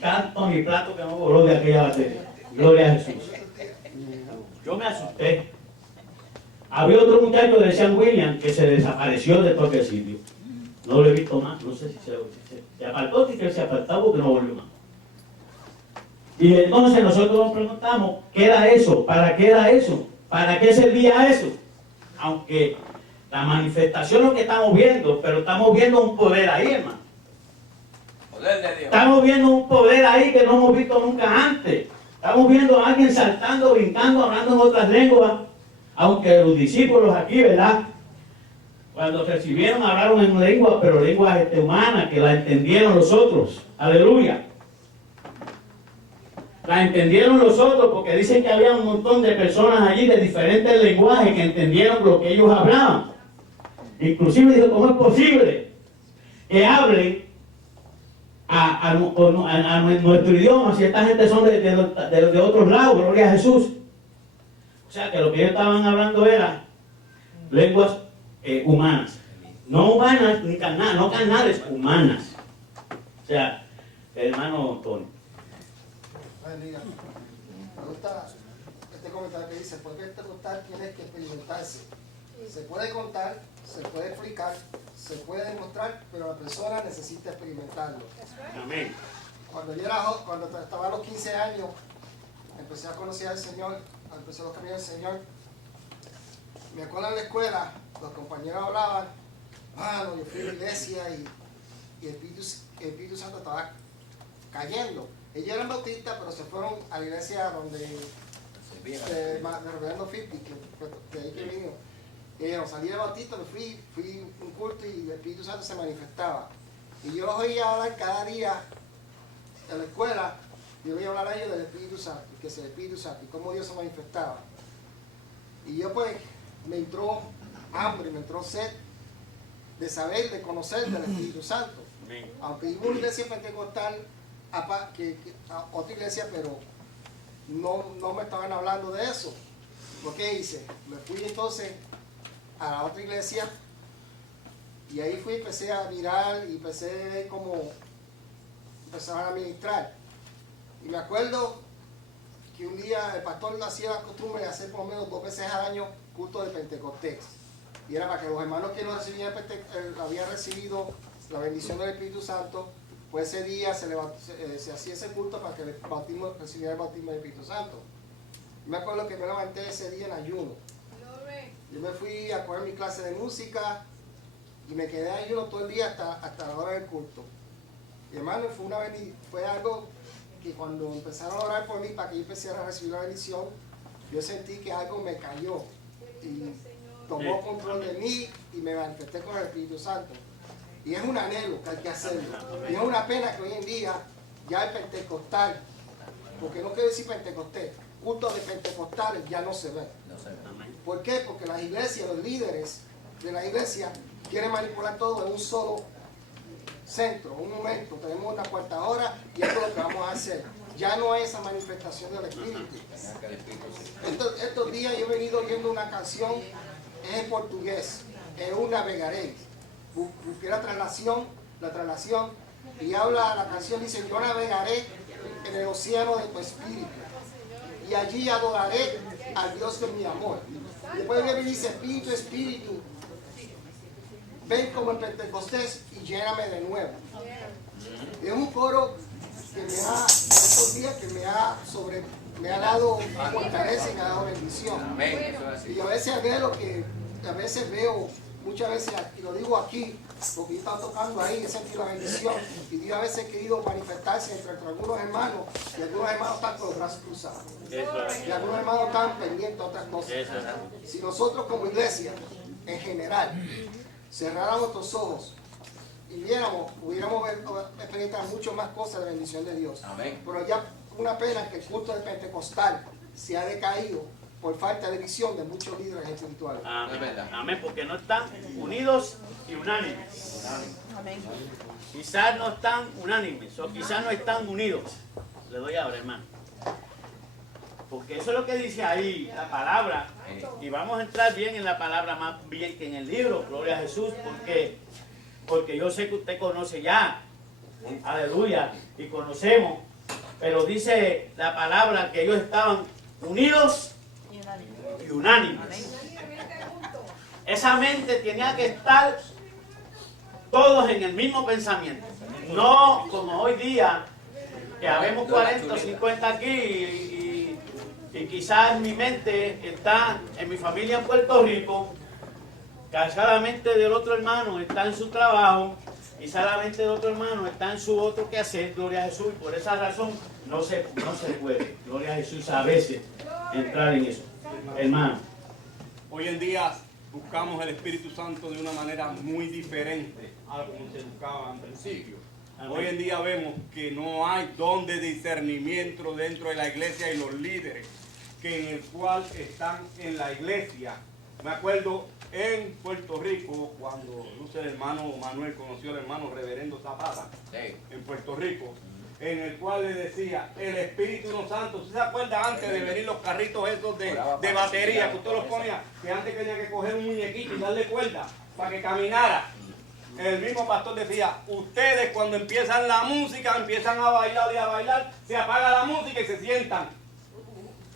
canto ni plato que no voló de aquella batería. Gloria a Jesús. Yo me asusté. Había otro muchacho que le decían William que se desapareció de todo aquel sitio. No lo he visto más, no sé si se apartó, si que se apartó porque no volvió más. Y entonces nosotros nos preguntamos, ¿qué era eso? ¿Para qué era eso? ¿Para qué servía eso? Aunque la manifestación es lo que estamos viendo, pero estamos viendo un poder ahí, hermano. Poder de Dios. Estamos viendo un poder ahí que no hemos visto nunca antes. Estamos viendo a alguien saltando, brincando, hablando en otras lenguas. Aunque los discípulos aquí, ¿verdad? Cuando recibieron, hablaron en lenguas, pero lenguas humanas, que la entendieron los otros. Aleluya. La entendieron los otros porque dicen que había un montón de personas allí de diferentes lenguajes que entendieron lo que ellos hablaban. Inclusive dijo, ¿cómo es posible que hablen a nuestro idioma si esta gente son de otros lados? Gloria a Jesús. O sea que lo que ellos estaban hablando era lenguas humanas. No humanas ni carnales, no carnales, humanas. O sea, hermano Tony. Bendiga. Me gusta este comentario que dice, porque este contar tiene que experimentarse. Se puede contar, se puede explicar, se puede demostrar, pero la persona necesita experimentarlo. Amén. Cuando estaba a los 15 años, empecé a conocer al Señor, empecé los caminos del Señor. Me acuerdo en la escuela, los compañeros hablaban, yo fui a la iglesia y el Espíritu Santo estaba cayendo. Ellos eran bautistas, pero se fueron a la iglesia donde de Reverendo Fipi, que ahí que vino. Ellos salí de bautista, me fui a un culto y el Espíritu Santo se manifestaba. Y yo los oía hablar cada día en la escuela, yo oía hablar a ellos del Espíritu Santo, que es el Espíritu Santo, y cómo Dios se manifestaba. Y yo pues me entró hambre, me entró sed de saber, de conocer del Espíritu Santo. Aunque iba a una iglesia pentecostal, a otra iglesia, pero no me estaban hablando de eso. ¿Por qué hice? Me fui entonces a la otra iglesia y ahí empecé a mirar y empecé a ver cómo empezaban a ministrar. Y me acuerdo que un día el pastor hacía la costumbre de hacer por lo menos 2 veces al año culto de Pentecostés. Y era para que los hermanos que no habían recibido la bendición del Espíritu Santo, pues ese día se hacía ese culto para que recibiera el bautismo del Espíritu Santo. Me acuerdo que me levanté ese día en ayuno. Yo me fui a coger mi clase de música y me quedé en ayuno todo el día hasta la hora del culto. Y hermano, fue algo que cuando empezaron a orar por mí para que yo empezara a recibir la bendición, yo sentí que algo me cayó y tomó control de mí y me manifesté con el Espíritu Santo. Y es un anhelo que hay que hacerlo. Y es una pena que hoy en día ya el pentecostal, porque no quiero decir pentecostés, cultos de pentecostales ya no se ven. ¿Por qué? Porque las iglesias, los líderes de la iglesia quieren manipular todo en un solo centro, un momento. Tenemos una cuarta hora y esto es lo que vamos a hacer. Ya no es esa manifestación del Espíritu. Estos días yo he venido oyendo una canción, es en portugués, Eu navegaré. Busqué la traslación, y la canción dice, yo navegaré en el océano de tu espíritu, y allí adoraré al Dios de mi amor. Después me dice, espíritu, espíritu, ven como en Pentecostés y lléname de nuevo. Es un coro que estos días que me ha dado fortaleza y me ha dado bendición. Y a veces veo, muchas veces, y lo digo aquí, porque yo estaba tocando ahí, he sentido la bendición, y Dios a veces ha querido manifestarse entre algunos hermanos, y algunos hermanos están con los brazos cruzados. Y algunos hermanos están pendientes de otras cosas. Si nosotros como iglesia, en general, cerráramos nuestros ojos y pudiéramos experimentar mucho más cosas de bendición de Dios. Amén. Pero ya una pena que el culto del pentecostal se ha decaído por falta de visión de muchos líderes espirituales. Amén. Amén, porque no están unidos y unánimes. Amén. Quizás no están unánimes o quizás no están unidos. Le doy ahora, hermano. Porque eso es lo que dice ahí la palabra. Y vamos a entrar bien en la palabra, más bien que en el libro. Gloria a Jesús. Porque yo sé que usted conoce ya. Aleluya. Y conocemos. Pero dice la palabra que ellos estaban unidos y unánimes. esa mente tenía que estar todos en el mismo pensamiento. No como hoy día, que habemos 40 o 50 aquí y quizás mi mente está en mi familia en Puerto Rico, quizás la mente del otro hermano está en su trabajo, quizás la mente del otro hermano está en su otro quehacer, gloria a Jesús, y por esa razón no se puede, gloria a Jesús, a veces entrar en eso. Hermano, Hoy en día buscamos el Espíritu Santo de una manera muy diferente a como se buscaba al principio. Amén. Hoy en día vemos que no hay don de discernimiento dentro de la iglesia y los líderes que en el cual están en la iglesia. Me acuerdo en Puerto Rico cuando el hermano Manuel conoció al hermano reverendo Zapata Sí. en Puerto Rico, en el cual le decía el Espíritu Santo. ¿Usted se acuerda antes de venir los carritos esos de batería que usted los ponía? Que antes tenía que coger un muñequito y darle cuerda para que caminara. El mismo pastor decía, ustedes cuando empiezan la música, empiezan a bailar y a bailar, se apaga la música y se sientan.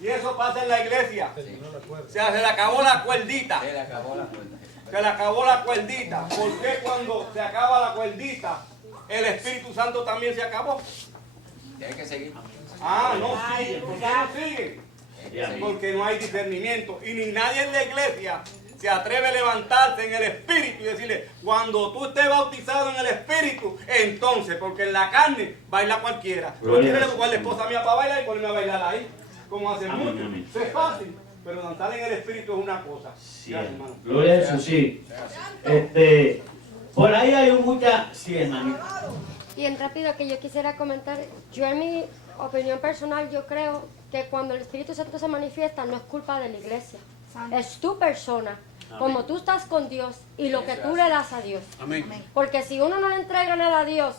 Y eso pasa en la iglesia. O sea, se le acabó la cuerdita. Se le acabó la cuenta. Se le acabó la cuerdita. ¿Por qué cuando se acaba la cuerdita, el Espíritu Santo también se acabó? Tiene que seguir. Ah, no sigue. ¿Por qué no sigue? Tiene que seguir. Porque no hay discernimiento. Y ni nadie en la iglesia se atreve a levantarse en el Espíritu y decirle, cuando tú estés bautizado en el Espíritu, entonces, porque en la carne baila cualquiera. Yo Gloria quiero a Dios. buscar a la esposa mía para bailar y ponerme a bailar ahí, como hacen Amén, muchos. amén. Eso es fácil, pero danzar en el Espíritu es una cosa. sí, Gracias, hermano. gloria a Jesús, sí. Por ahí hay mucha, sí, hermanito. Bien rápido que yo quisiera comentar, yo en mi opinión personal, yo creo que cuando el Espíritu Santo se manifiesta no es culpa de la iglesia, es tu persona, como tú estás con Dios y lo que tú le das a Dios. Amén. Porque si uno no le entrega nada a Dios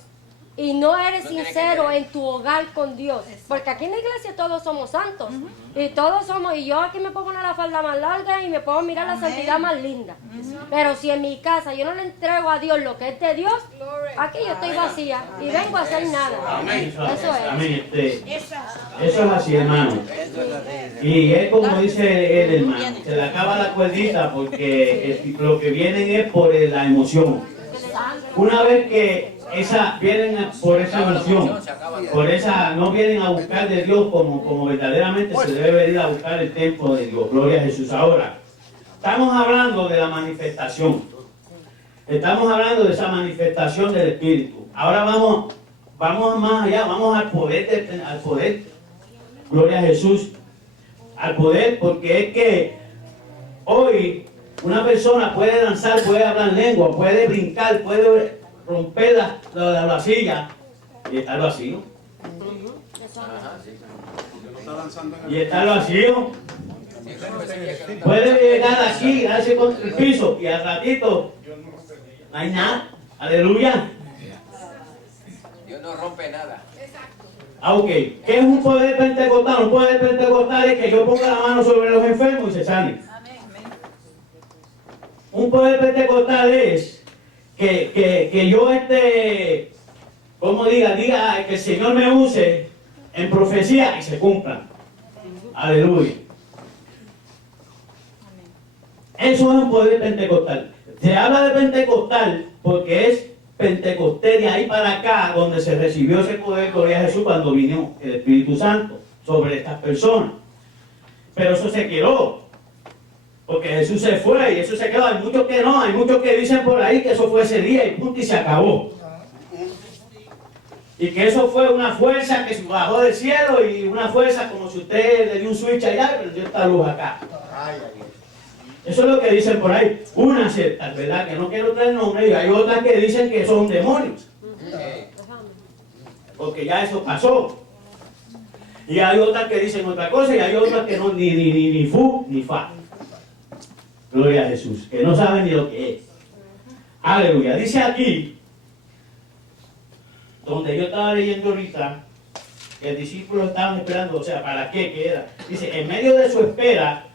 y no eres No tiene que sincero querer. en tu hogar con Dios, porque aquí en la iglesia todos somos santos y todos somos, y yo aquí me puedo poner la falda más larga y me puedo mirar la santidad más linda, pero si en mi casa yo no le entrego a Dios lo que es de Dios, aquí yo estoy vacía y vengo a hacer nada. Amén. Eso es. Amén. Eso es así, hermano. Y es como dice el hermano, se le acaba la cuerdita porque lo que vienen es por la emoción. Una vez que vienen por esa emoción, por esa, no vienen a buscar de Dios como verdaderamente se debe venir a buscar el templo de Dios. Gloria a Jesús. Ahora, estamos hablando de la manifestación. Estamos hablando de esa manifestación del Espíritu. Ahora vamos más allá, vamos al poder, al poder. Gloria a Jesús. Al poder, porque es que hoy una persona puede danzar, puede hablar lengua, puede brincar, puede romper la silla y estar vacío. Ajá, sí. Y estar vacío. Sí, eso no es que no- Puede llegar aquí, darse contra el piso y al ratito no hay nada. Aleluya. Dios no rompe nada. Ah, ok. ¿Qué es un poder pentecostal? Un poder pentecostal es que yo ponga la mano sobre los enfermos y se sanen. Un poder pentecostal es que yo como diga, que el Señor me use en profecía y se cumpla. Aleluya. Eso es un poder pentecostal. Se habla de pentecostal porque es Pentecostés de ahí para acá donde se recibió ese poder, gloria a Jesús, cuando vino el Espíritu Santo sobre estas personas. Pero eso se quedó. Porque Jesús se fue y eso se quedó. Hay muchos que no, hay muchos que dicen por ahí que eso fue ese día y punto y se acabó. Y que eso fue una fuerza que bajó del cielo y una fuerza como si usted le dio un switch allá y prendió esta luz acá. Eso es lo que dicen por ahí. Unas sectas, ¿verdad? Que no quiero traer nombre y hay otras que dicen que son demonios. Porque ya eso pasó. Y hay otras que dicen otra cosa y hay otras que no, ni fu ni fa. Gloria a Jesús, que no saben ni lo que es. Aleluya. Dice aquí, donde yo estaba leyendo ahorita, que el discípulo estaban esperando, o sea, ¿para qué? ¿Qué era? Dice, en medio de su espera,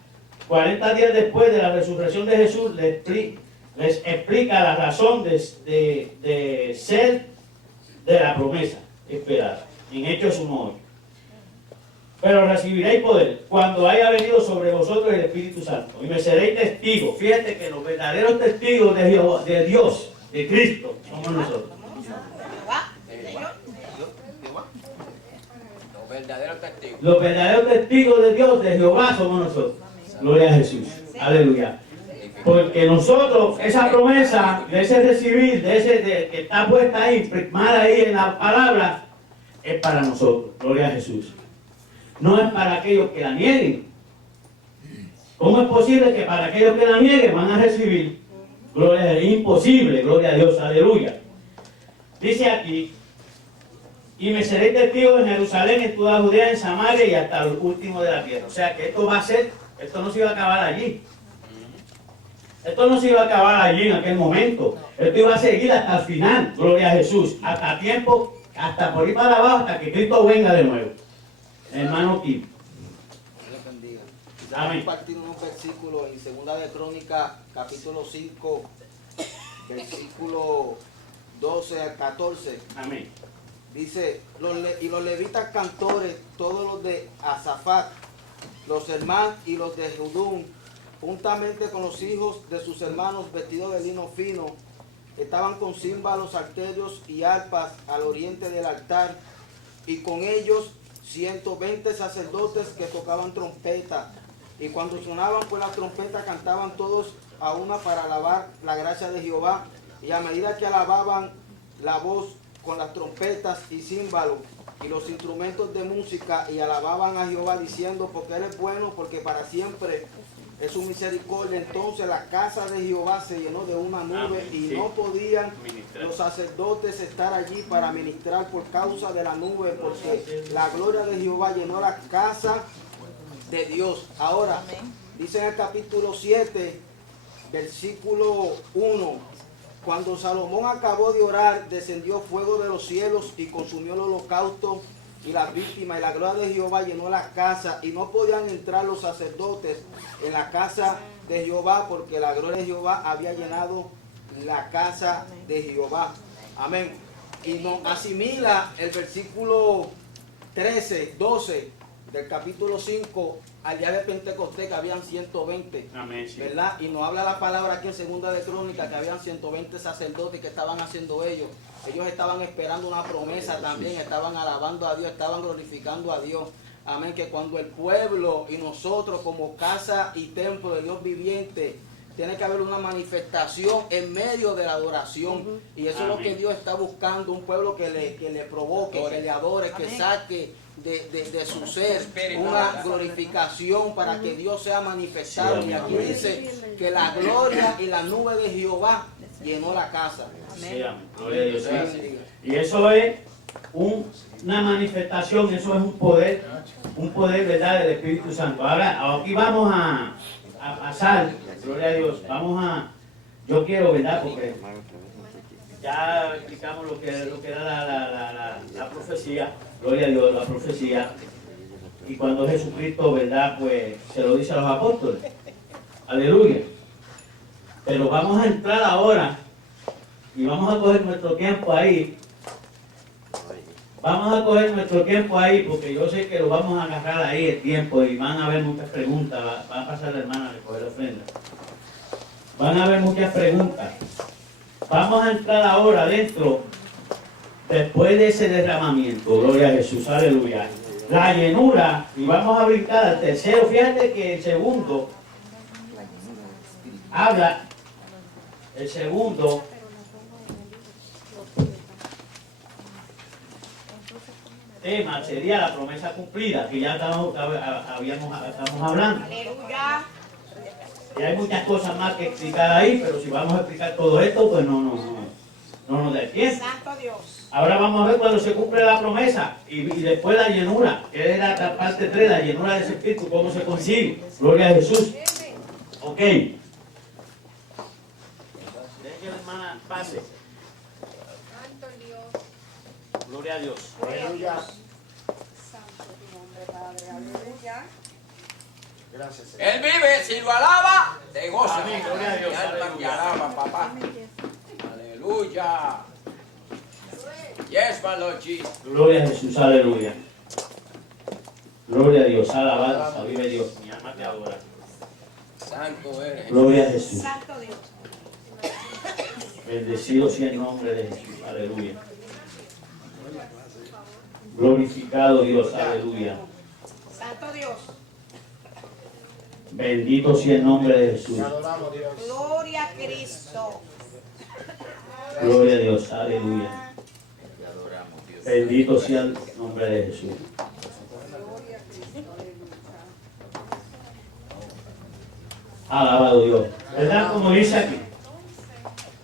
40 días después de la resurrección de Jesús, les explica la razón de ser de la promesa esperada. En Hechos 1:8. Pero recibiréis poder cuando haya venido sobre vosotros el Espíritu Santo. Y me seréis testigos. Fíjate que los verdaderos testigos de Jehová, de Dios, de Cristo, somos nosotros. Los verdaderos testigos. Los verdaderos testigos de Dios, de Jehová, somos nosotros. Gloria a Jesús. Aleluya. Porque nosotros, esa promesa de ese recibir, que está puesta ahí, imprimada ahí en la palabra, es para nosotros. Gloria a Jesús. No es para aquellos que la nieguen. ¿Cómo es posible que para aquellos que la nieguen van a recibir? Gloria a Dios. Imposible, gloria a Dios, aleluya. Dice aquí, y me seré testigo en Jerusalén, en toda Judea, en Samaria y hasta el último de la tierra. O sea que esto va a ser, esto no se iba a acabar allí. Esto no se iba a acabar allí en aquel momento. Esto iba a seguir hasta el final, gloria a Jesús. Hasta tiempo, hasta por ir para abajo, hasta que Cristo venga de nuevo. Hermano Kim. Dios les bendiga. Amén. Compartir unos versículos en Segunda de Crónicas, capítulo 5, versículo 12 al 14. Amén. Dice, y los levitas cantores, todos los de Asafat, los hermanos y los de Judún, juntamente con los hijos de sus hermanos vestidos de lino fino, estaban con címbalos, salterios y arpas al oriente del altar, y con ellos 120 sacerdotes que tocaban trompeta, y cuando sonaban pues la trompeta cantaban todos a una para alabar la gracia de Jehová, y a medida que alababan la voz con las trompetas y címbalos y los instrumentos de música, y alababan a Jehová diciendo, porque Él es bueno, porque para siempre es su misericordia. Entonces la casa de Jehová se llenó de una nube. Amén, y sí. no podían Ministrar. los sacerdotes estar allí para ministrar por causa de la nube, porque la gloria de Jehová llenó la casa de Dios. Ahora, dice en el capítulo 7, versículo 1, cuando Salomón acabó de orar, descendió fuego de los cielos y consumió el holocausto y las víctimas, y la gloria de Jehová llenó la casa, y no podían entrar los sacerdotes en la casa de Jehová, porque la gloria de Jehová había llenado la casa de Jehová. Amén. Y nos asimila el versículo 13, 12 del capítulo 5 al día de Pentecostés, que habían 120. Amén, sí. ¿Verdad? Y nos habla la palabra aquí en Segunda de Crónicas que habían 120 sacerdotes que estaban haciendo ellos. Ellos estaban esperando una promesa también, estaban alabando a Dios, estaban glorificando a Dios. Amén, que cuando el pueblo y nosotros como casa y templo de Dios viviente, tiene que haber una manifestación en medio de la adoración. Y eso es lo que Dios está buscando, un pueblo que le provoque, que le adore, que saque de su ser una glorificación para que Dios sea manifestado. Sí, y aquí amén. dice que la gloria y la nube de Jehová llenó la casa. Sí, amén. Gloria a Dios, sí. Y eso es una manifestación, eso es un poder, ¿verdad?, del Espíritu Santo. Ahora, aquí vamos a pasar, gloria a Dios, yo quiero, ¿verdad?, porque ya explicamos lo que era la profecía, gloria a Dios, la profecía, y cuando Jesucristo, ¿verdad?, pues se lo dice a los apóstoles, aleluya. Pero vamos a entrar ahora y vamos a coger nuestro tiempo ahí. Vamos a coger nuestro tiempo ahí, porque yo sé que lo vamos a agarrar ahí el tiempo y van a haber muchas preguntas. Va a pasar la hermana a recoger la ofrenda. Van a haber muchas preguntas. Vamos a entrar ahora dentro, después de ese derramamiento, gloria a Jesús, aleluya. La llenura, y vamos a brincar al tercero. Fíjate que el segundo habla, el segundo tema sería la promesa cumplida, que ya estamos hablando. Aleluya. Y hay muchas cosas más que explicar ahí, pero si vamos a explicar todo esto, pues no nos da tiempo. Santo Dios. Ahora vamos a ver cuando se cumple la promesa y después la llenura, que es la parte 3, la llenura de ese espíritu, cómo se consigue. Gloria a Jesús. Ok. Dejen que la hermana pase. Santo Dios. Gloria a Dios. Aleluya. Santo tu nombre, Padre. Aleluya. Gracias, Señor. Él vive, si lo alaba, te goza. Amén, gloria a Dios, Mi alma te aleluya. alaba, papá. Aleluya. Yes, my Lord Jesus. Gloria a Jesús, aleluya. Gloria a Dios, alabanza, vive Dios, mi alma te adora. Santo eres. Gloria a Jesús. Santo Dios. Bendecido sea el nombre de Jesús, aleluya. Glorificado Dios, aleluya. Santo Dios. Bendito sea el nombre de Jesús. Gloria a Cristo. Gloria a Dios, aleluya. Bendito sea el nombre de Jesús. Alabado Dios. ¿Verdad? Como dice aquí.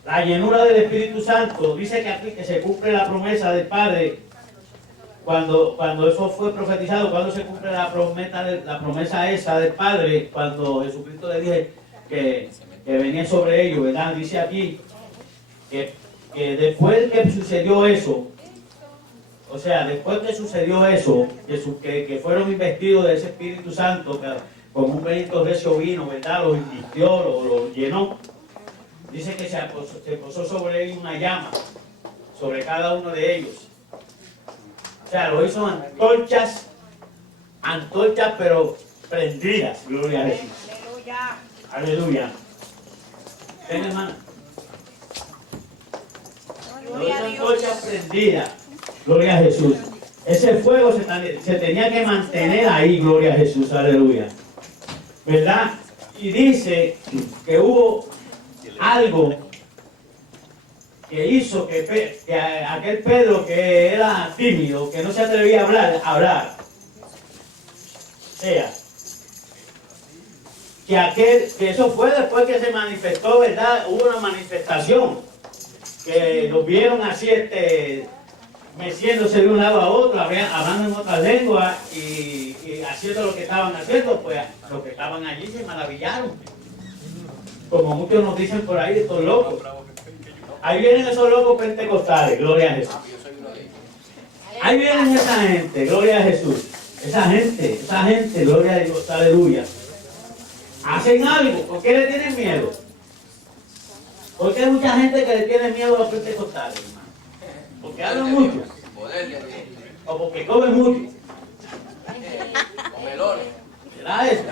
La llenura del Espíritu Santo. Dice que aquí que se cumple la promesa del Padre. Cuando eso fue profetizado, cuando se cumple la promesa esa del Padre, cuando Jesucristo le dije que venía sobre ellos, ¿verdad? Dice aquí que después que sucedió eso, o sea, después que sucedió eso, que fueron investidos de ese Espíritu Santo, como un bendito recio vino, ¿verdad? Los invistió, los llenó. Dice que se posó sobre ellos una llama, sobre cada uno de ellos. O sea, lo hizo antorchas pero prendidas. Gloria a Jesús. Aleluya. Aleluya. Ven, hermano. Lo Gloria hizo a Dios. antorchas prendidas. Gloria a Jesús. Ese fuego se tenía que mantener ahí. Gloria a Jesús. Aleluya. ¿Verdad? Y dice que hubo algo que hizo que aquel Pedro que era tímido, que no se atrevía a hablar. O sea, que eso fue después que se manifestó, ¿verdad? Hubo una manifestación, que los vieron así, meciéndose de un lado a otro, hablando en otras lenguas y haciendo lo que estaban haciendo, pues los que estaban allí se maravillaron. Como muchos nos dicen por ahí, estos locos. Ahí vienen esos locos pentecostales, gloria a Jesús. Ahí vienen esa gente, gloria a Jesús. Esa gente, gloria a Dios, aleluya. Hacen algo, ¿por qué le tienen miedo? Porque hay mucha gente que le tiene miedo a los pentecostales, hermano. Porque hablan mucho, o porque comen mucho. Comelones. ¿Será eso?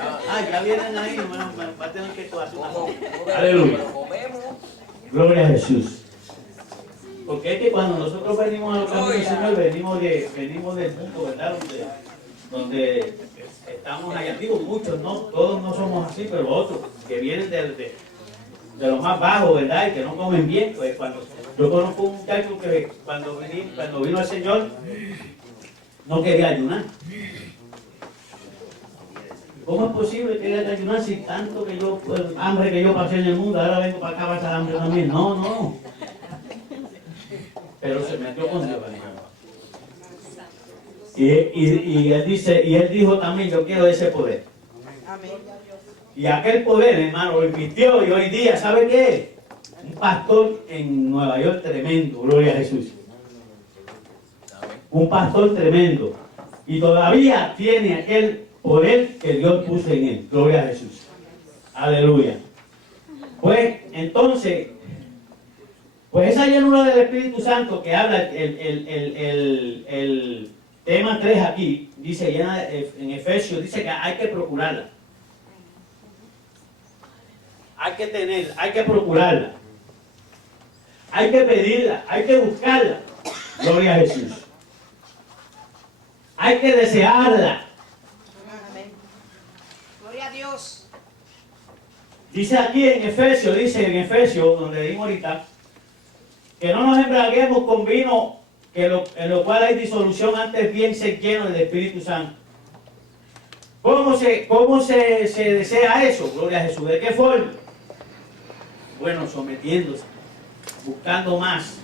Ya vienen ahí, hermano, va a tener que hacer una cosa. Aleluya. Gloria a Jesús. Porque es que cuando nosotros venimos a los caminos del Señor, venimos del mundo, ¿verdad? Donde estamos allá. Digo, muchos, no, todos no somos así, pero otros que vienen de los más bajos, ¿verdad? Y que no comen bien. Pues cuando yo conozco un muchacho que cuando vino el Señor, no quería ayunar. ¿Cómo es posible que haya que ayunar si tanto que hambre que yo pasé en el mundo, ahora vengo para acá a pasar hambre también? No. Pero se metió con Dios, hermano. Y él dijo también, yo quiero ese poder. Y aquel poder, hermano, lo invirtió y hoy día, ¿sabe qué? Un pastor en Nueva York tremendo, gloria a Jesús. Un pastor tremendo. Y todavía tiene aquel poder que Dios puso en él. Gloria a Jesús. Aleluya. Pues entonces, pues esa llenura del Espíritu Santo que habla el tema 3 aquí, dice en Efesios, dice que hay que procurarla. Hay que tenerla, hay que procurarla. Hay que pedirla, hay que buscarla. Gloria a Jesús. Hay que desearla. Gloria a Dios. Dice aquí en Efesios, donde leímos ahorita, que no nos embriaguemos con vino, en lo cual hay disolución, antes bien ser llenos del Espíritu Santo. ¿Cómo se desea eso? Gloria a Jesús. ¿De qué forma? Bueno, sometiéndose, buscando más.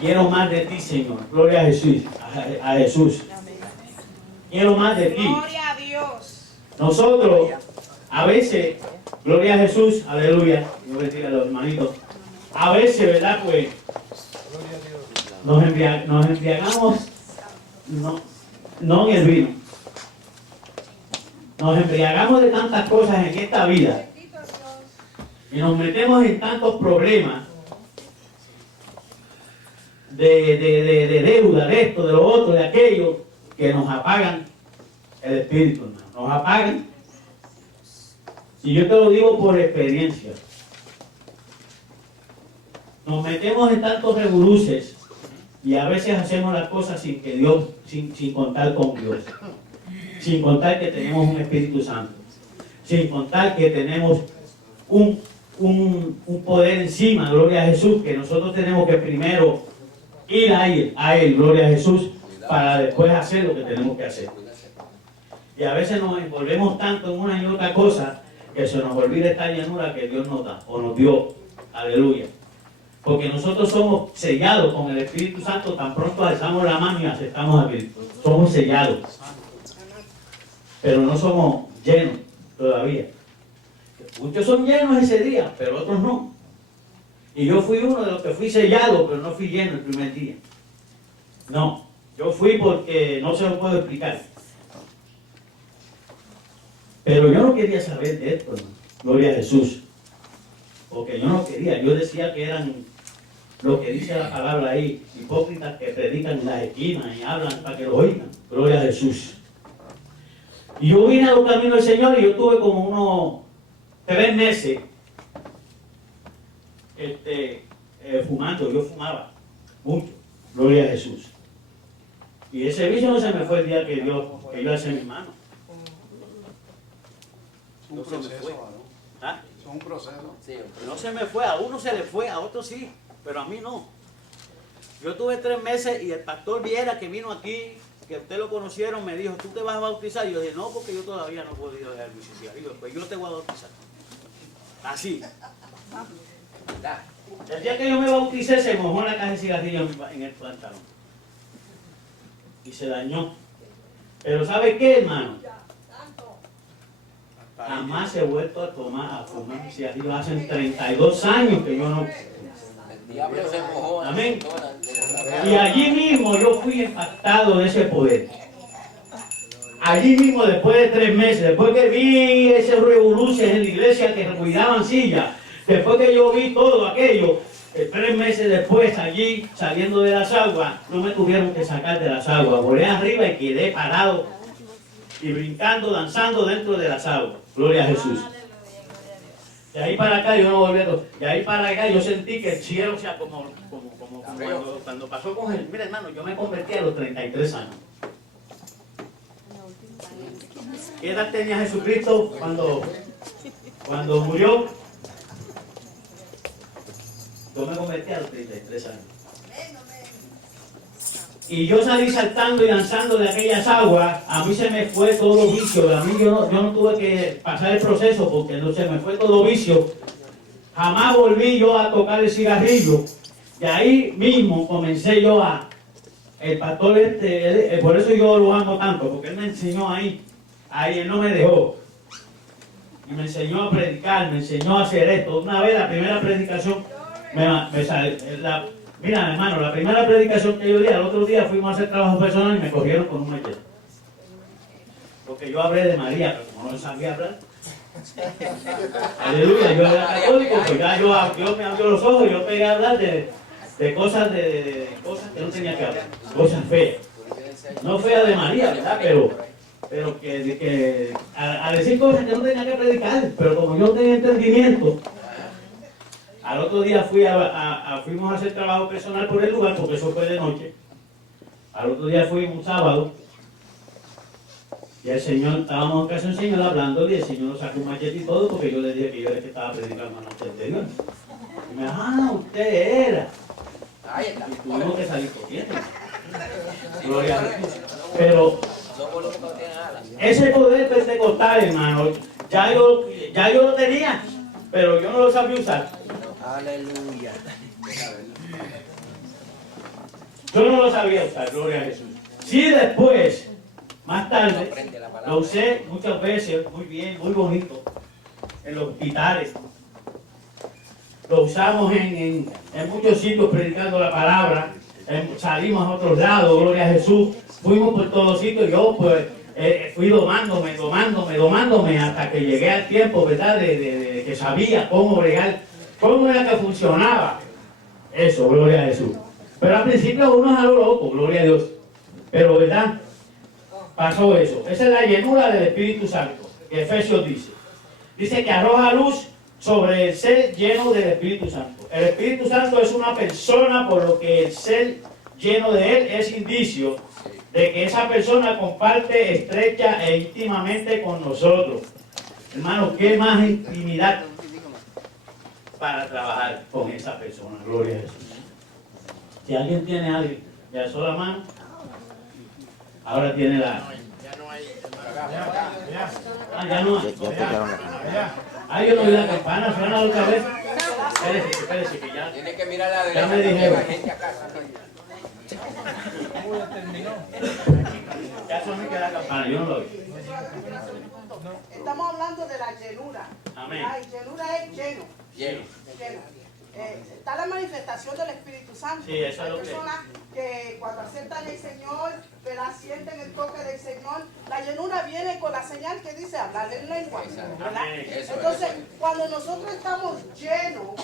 Quiero más de ti, Señor. Gloria a Jesús. A Jesús. Quiero más de ti. Gloria a Dios. Nosotros, a veces, gloria a Jesús, aleluya, Dios bendiga a los hermanitos. A veces, ¿verdad? Pues nos embriagamos, no en el vino. Nos embriagamos de tantas cosas en esta vida y nos metemos en tantos problemas de deuda, de esto, de lo otro, de aquello, que nos apagan el espíritu, hermano. Nos apagan. Y yo te lo digo por experiencia. Nos metemos en tantos revoluces y a veces hacemos las cosas sin que Dios, sin contar con Dios. Sin contar que tenemos un Espíritu Santo. Sin contar que tenemos un poder encima, gloria a Jesús, que nosotros tenemos que primero ir a él, gloria a Jesús, para después hacer lo que tenemos que hacer. Y a veces nos envolvemos tanto en una y otra cosa que se nos olvida esta llanura que Dios nos da o nos dio. Aleluya. Porque nosotros somos sellados con el Espíritu Santo tan pronto alzamos la mano y aceptamos a Cristo. Somos sellados. Pero no somos llenos todavía. Muchos son llenos ese día, pero otros no. Y yo fui uno de los que fui sellado, pero no fui lleno el primer día. No, yo fui porque no se lo puedo explicar. Pero yo no quería saber de esto, hermano. Gloria a Jesús. Porque yo no quería, yo decía que eran lo que dice la palabra ahí, hipócritas que predican en las esquinas y hablan para que lo oigan. Gloria a Jesús. Y yo vine a los caminos del Señor y yo tuve como unos 3 meses fumando. Yo fumaba mucho. Gloria a Jesús. Y ese vicio no se me fue el día que yo alcé mi mano. Un proceso, ¿no? ¿Ah? Es un proceso. Sí, No se me fue, a uno se le fue, a otro sí, pero a mí no. Yo tuve 3 meses y el pastor Viera que vino aquí, que ustedes lo conocieron, me dijo, ¿tú te vas a bautizar? Y yo dije, no, porque yo todavía no he podido dejar el vicio. Y yo, pues yo te voy a bautizar. Así. El día que yo me bauticé se mojó la caja de cigarrillos en el pantalón. Y se dañó. Pero ¿sabe qué, hermano? Jamás he vuelto a fumar cigarrillos. Hace 32 años que yo no... el diablo se mojó. Amén. Y allí mismo yo fui impactado de ese poder. Allí mismo, después de 3 meses, después que vi ese revoluciones en la iglesia que cuidaban sillas, después que yo vi todo aquello, 3 meses después, allí saliendo de las aguas, no me tuvieron que sacar de las aguas. Volé arriba y quedé parado y brincando, danzando dentro de las aguas. Gloria a Jesús. De ahí para acá yo no volví a... De ahí para acá yo sentí que el cielo, o sea, como cuando pasó con él. Mira, hermano, yo me convertí a los 33 años. ¿Qué edad tenía Jesucristo cuando murió? Yo me convertí a los 33 años. Y yo salí saltando y danzando de aquellas aguas. A mí se me fue todo vicio. A mí yo no tuve que pasar el proceso porque no se me fue todo vicio. Jamás volví yo a tocar el cigarrillo. Y ahí mismo comencé yo el pastor por eso yo lo amo tanto, porque él me enseñó ahí él no me dejó. Y me enseñó a predicar, me enseñó a hacer esto. Una vez la primera predicación, mira hermano, la primera predicación que yo di, al otro día fuimos a hacer trabajo personal y me cogieron con un machete. Porque yo hablé de María, pero como no sabía hablar. Aleluya, yo era católico, pues ya Dios me abrió los ojos y yo pegué a hablar de cosas cosas que no tenía que hablar, cosas feas. No feas de María, ¿verdad? Pero que a decir cosas que no tenía que predicar, pero como yo tenía entendimiento, al otro día fuimos a hacer trabajo personal por el lugar, porque eso fue de noche. Al otro día fuimos un sábado, y el Señor, estábamos en casa del Señor hablando, y el Señor nos sacó un machete y todo, porque yo le dije que yo era el que estaba predicando la noche anterior. Y me dijo, usted era. Y tuvimos que salir corriendo. Gloria a Dios. Pero ese poder pentecostal, hermano, ya yo lo tenía, pero yo no lo sabía usar. Aleluya. Yo no lo sabía usar, gloria a Jesús. Sí, después, más tarde, lo usé muchas veces, muy bien, muy bonito, en los hospitales. Lo usamos en muchos sitios predicando la palabra. Salimos a otros lados, gloria a Jesús. Fuimos por todos sitios. Yo pues fui domándome hasta que llegué al tiempo, ¿verdad? De que sabía cómo bregar, cómo era que funcionaba. Eso, gloria a Jesús. Pero al principio uno es algo loco, gloria a Dios. Pero, ¿verdad? pasó eso. Esa es la llenura del Espíritu Santo, que Efesios dice. Dice que arroja luz sobre el ser lleno del Espíritu Santo. El Espíritu Santo es una persona, por lo que el ser lleno de él es indicio de que esa persona comparte estrecha e íntimamente con nosotros. Hermano, ¿qué más intimidad para trabajar con esa persona? Gloria a Jesús. Si alguien tiene a alguien, ya alzó la mano, ahora tiene la... Ya no hay. Yo no vi la campana, suena otra vez. Espérese, que ya... Tiene que mirar a la Ya me derecha. dijeron. Hay gente acá. Ya solo queda la campana, yo no lo vi. Estamos hablando de la llenura. Amén. La llenura es lleno. Lleno. Lleno. Está la manifestación del Espíritu Santo. Sí, eso es Hay lo que- personas que cuando aceptan el Señor, ¿verdad? Sienten el toque del Señor. La llenura viene con la señal que dice hablar en lengua, ¿verdad? Amén. Eso, Entonces, cuando nosotros estamos llenos,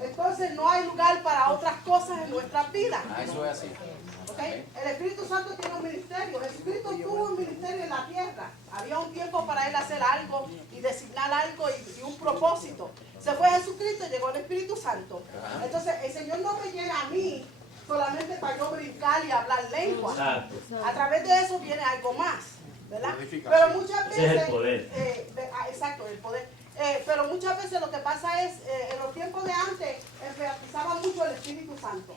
entonces no hay lugar para otras cosas en nuestras vidas. Ah, eso es así. ¿Ok? El Espíritu Santo tiene un ministerio. Jesucristo tuvo un ministerio en la tierra. Había un tiempo para él hacer algo y designar algo y un propósito. Se fue Jesucristo y llegó el Espíritu Santo. Entonces el Señor no me llena a mí solamente para yo brincar y hablar lengua. Exacto. A través de eso viene algo más, ¿verdad? Pero muchas Ese es veces... el poder. Exacto, el poder. Pero muchas veces lo que pasa es, en los tiempos de antes, enfatizaba mucho el Espíritu Santo.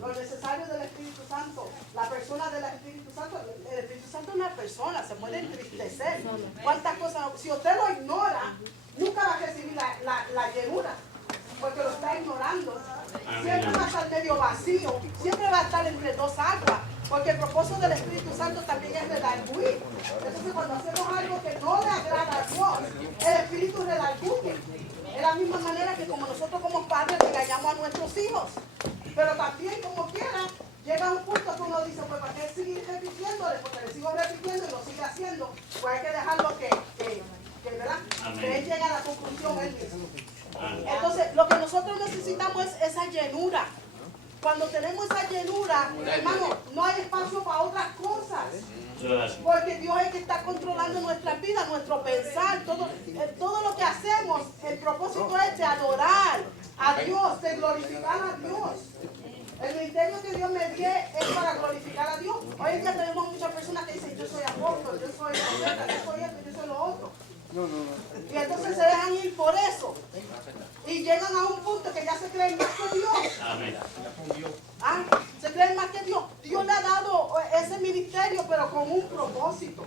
Lo necesario del Espíritu Santo, la persona del Espíritu Santo. El Espíritu Santo es una persona, se puede entristecer. ¿Cuántas cosas? Si usted lo ignora, nunca va a recibir la llenura, porque lo está ignorando. Siempre va a estar medio vacío, siempre va a estar entre dos aguas, porque el propósito del Espíritu Santo también es redarguir. Entonces cuando hacemos algo que no le agrada a Dios, el Espíritu redarguye. Es la misma manera que como nosotros como padres regañamos a nuestros hijos. Pero también como quiera, llega un punto que uno dice, pues ¿para qué seguir repitiéndole? Porque le sigo repitiendo y lo sigue haciendo. Pues hay que dejarlo ¿verdad? Amén. Que él llegue a la conclusión él mismo. Amén. Entonces, lo que nosotros necesitamos es esa llenura. Cuando tenemos esa llenura, hermano, no hay espacio para otras cosas. Eso es así. Porque Dios es el que está controlando nuestras vidas, nuestro pensar, todo lo que hacemos. El propósito es de adorar a Dios, de glorificar a Dios. El ministerio que Dios me dio es para glorificar a Dios. Hoy en día tenemos muchas personas que dicen, yo soy apóstol, yo soy profeta, yo soy esto, yo soy lo otro. Y entonces se dejan ir por eso. Y llegan a un punto que ya se creen más que Dios. Amén. Ah, se creen más que Dios. Dios le ha dado ese ministerio, pero con un propósito.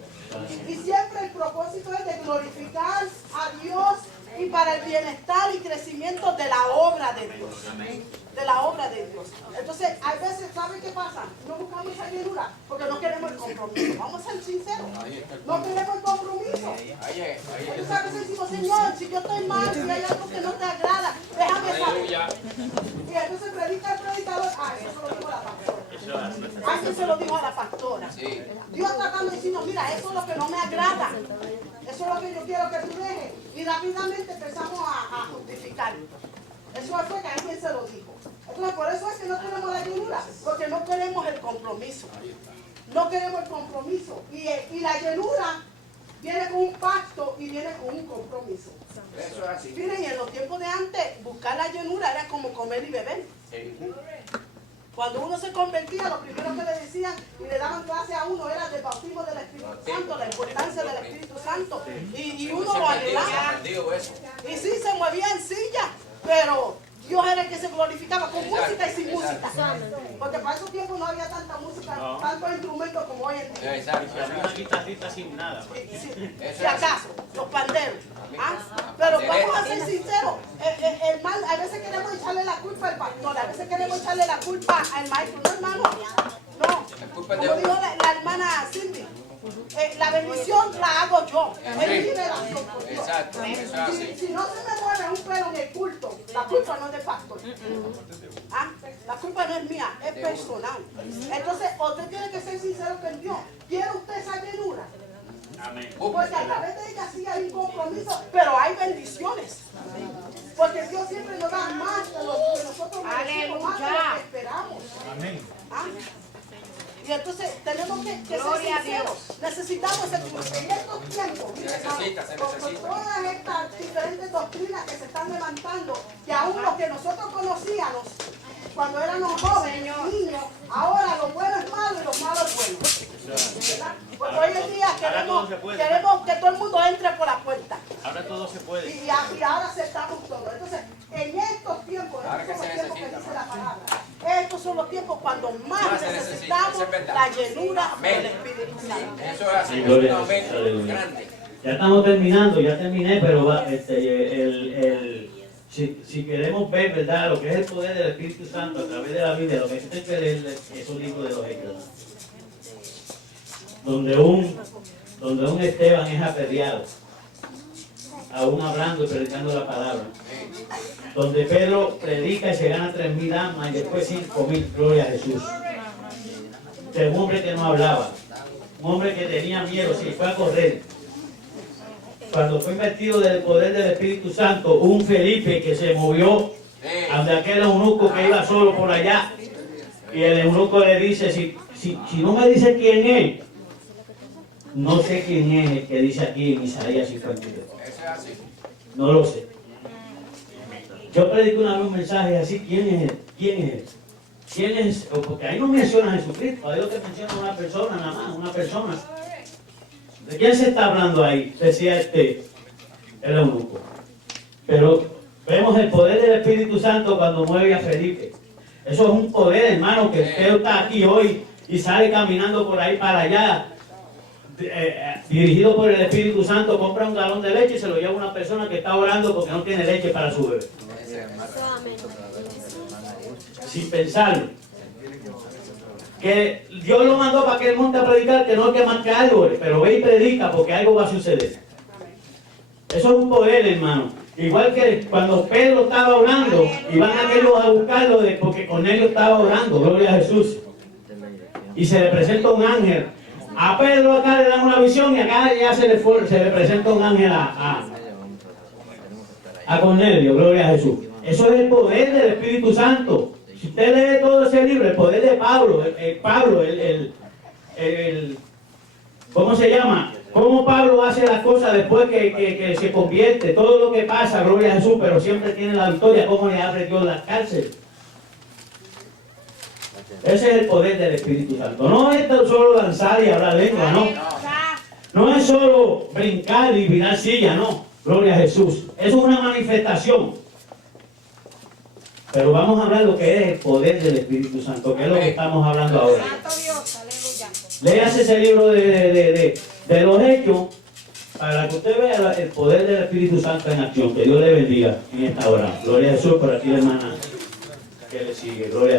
Y siempre el propósito es de glorificar a Dios y para el bienestar y crecimiento de la obra de Dios. De la obra de Dios. Entonces, a veces, ¿saben qué pasa? No buscamos esa llenura porque no queremos el compromiso. Vamos a ser sinceros. No queremos el compromiso. Entonces, a veces decimos, Señor, si yo estoy mal, si hay algo que no te agrada, déjame saber. Y entonces predica el predicador. Ah, eso se lo dijo a la pastora. Alguien se lo dijo a la pastora. Sí. Dios tratando diciendo, mira, eso es lo que no me agrada. Eso es lo que yo quiero que tú dejes. Y rápidamente empezamos a justificar. Eso fue que alguien se lo dijo. Entonces, por eso es que no tenemos la llenura, porque no queremos el compromiso. No queremos el compromiso. Y la llenura viene con un pacto y viene con un compromiso. Eso es así. Miren, y en los tiempos de antes, buscar la llenura era como comer y beber. Cuando uno se convertía, lo primero que le decían y le daban clase a uno era del bautismo del Espíritu Santo, la importancia del Espíritu Santo. Y uno lo anhelaba. Y sí, se movía en silla, pero Dios era el que se glorificaba con música y sin música. Porque para esos tiempos no había tanta música, tantos instrumentos como hoy en día. Exacto. Una guitarrita sin nada. Si acaso, los panderos. ¿Ah? Pero vamos a ser sinceros, el mal, a veces queremos echarle la culpa al pastor, a veces queremos echarle la culpa al maestro, no hermano, no, como dijo la hermana Cindy, la bendición la hago yo, es liberación por Dios. Exacto, eso es así. Si no se me mueve un pelo en el culto, la culpa no es del pastor. ¿Ah? La culpa no es mía, es personal. Entonces, usted tiene que ser sincero con Dios. ¿Quiere usted esa llenura? Amén. Porque a través de ella sí hay un compromiso, pero hay bendiciones. Porque Dios siempre nos da más de lo que nosotros merecemos, más de lo que esperamos. Amén. ¿Ah? Y entonces tenemos que ser Gloria a sinceros. Necesitamos en estos tiempos, mire, Se con necesita. todas estas diferentes doctrinas que se están levantando, que aún lo que nosotros conocíamos cuando éramos jóvenes, niños, ahora lo bueno es malo y lo malo es bueno. ¿Verdad? Porque hoy en día queremos que todo el mundo entre por la puerta. Ahora todo se puede. Y ahora aceptamos todo. Entonces, en estos tiempos, Ahora que estos son se los tiempos que necesita, dice la palabra. Estos son los tiempos cuando más Más se necesita, necesitamos eso es verdad. la llenura Amén. del Espíritu Santo. Eso es así. Sí, Es gloria un a Dios. aumento Aleluya. grande. Ya estamos terminando, ya terminé, pero si queremos ver, ¿verdad?, lo que es el poder del Espíritu Santo a través de la Biblia, lo que hay que leer esos libros de los Hechos, donde un Esteban es apedreado, aún hablando y predicando la palabra, donde Pedro predica y se gana 3.000 almas y después 5.000, gloria a Jesús. De un hombre que no hablaba, un hombre que tenía miedo, sí, fue a correr. Cuando fue investido del poder del Espíritu Santo, un Felipe que se movió ante aquel eunuco que iba solo por allá, y el eunuco le dice, si no me dice quién es, no sé quién es el que dice aquí en Isaías 52. Eso es así. No lo sé. Yo predico una vez un mensaje así, ¿quién es él? ¿Quién es él? ¿Quién es? Porque ahí no menciona a Jesucristo, ahí lo que menciona una persona, nada más, una persona. ¿De quién se está hablando ahí? Decía el eunuco. Pero vemos el poder del Espíritu Santo cuando mueve a Felipe. Eso es un poder, hermano, que usted está aquí hoy y sale caminando por ahí para allá, dirigido por el Espíritu Santo, compra un galón de leche y se lo lleva a una persona que está orando porque no tiene leche para su bebé. Sin pensarlo. Que Dios lo mandó para que él monte a predicar, que no hay que marcar algo, pero ve y predica porque algo va a suceder. Eso es un poder, hermano. Igual que cuando Pedro estaba orando, y van aquellos a buscarlo porque Cornelio estaba orando, gloria a Jesús. Y se le presenta un ángel. A Pedro acá le dan una visión y acá ya se le presenta un ángel a Cornelio, gloria a Jesús. Eso es el poder del Espíritu Santo. Si usted lee todo ese libro, el poder de Pablo, ¿cómo se llama? Cómo Pablo hace las cosas después que se convierte, todo lo que pasa, gloria a Jesús, pero siempre tiene la victoria, cómo le abre Dios las cárceles. Ese es el poder del Espíritu Santo. No es tan solo danzar y hablar lengua, no. No es solo brincar y virar silla, no. Gloria a Jesús. Es una manifestación. Pero vamos a hablar de lo que es el poder del Espíritu Santo, que es lo que estamos hablando ahora. Santo Dios, aleluya. Léase ese libro de los Hechos para que usted vea el poder del Espíritu Santo en acción. Que Dios le bendiga en esta hora. Gloria a Jesús. Por aquí la hermana que le sigue. Gloria a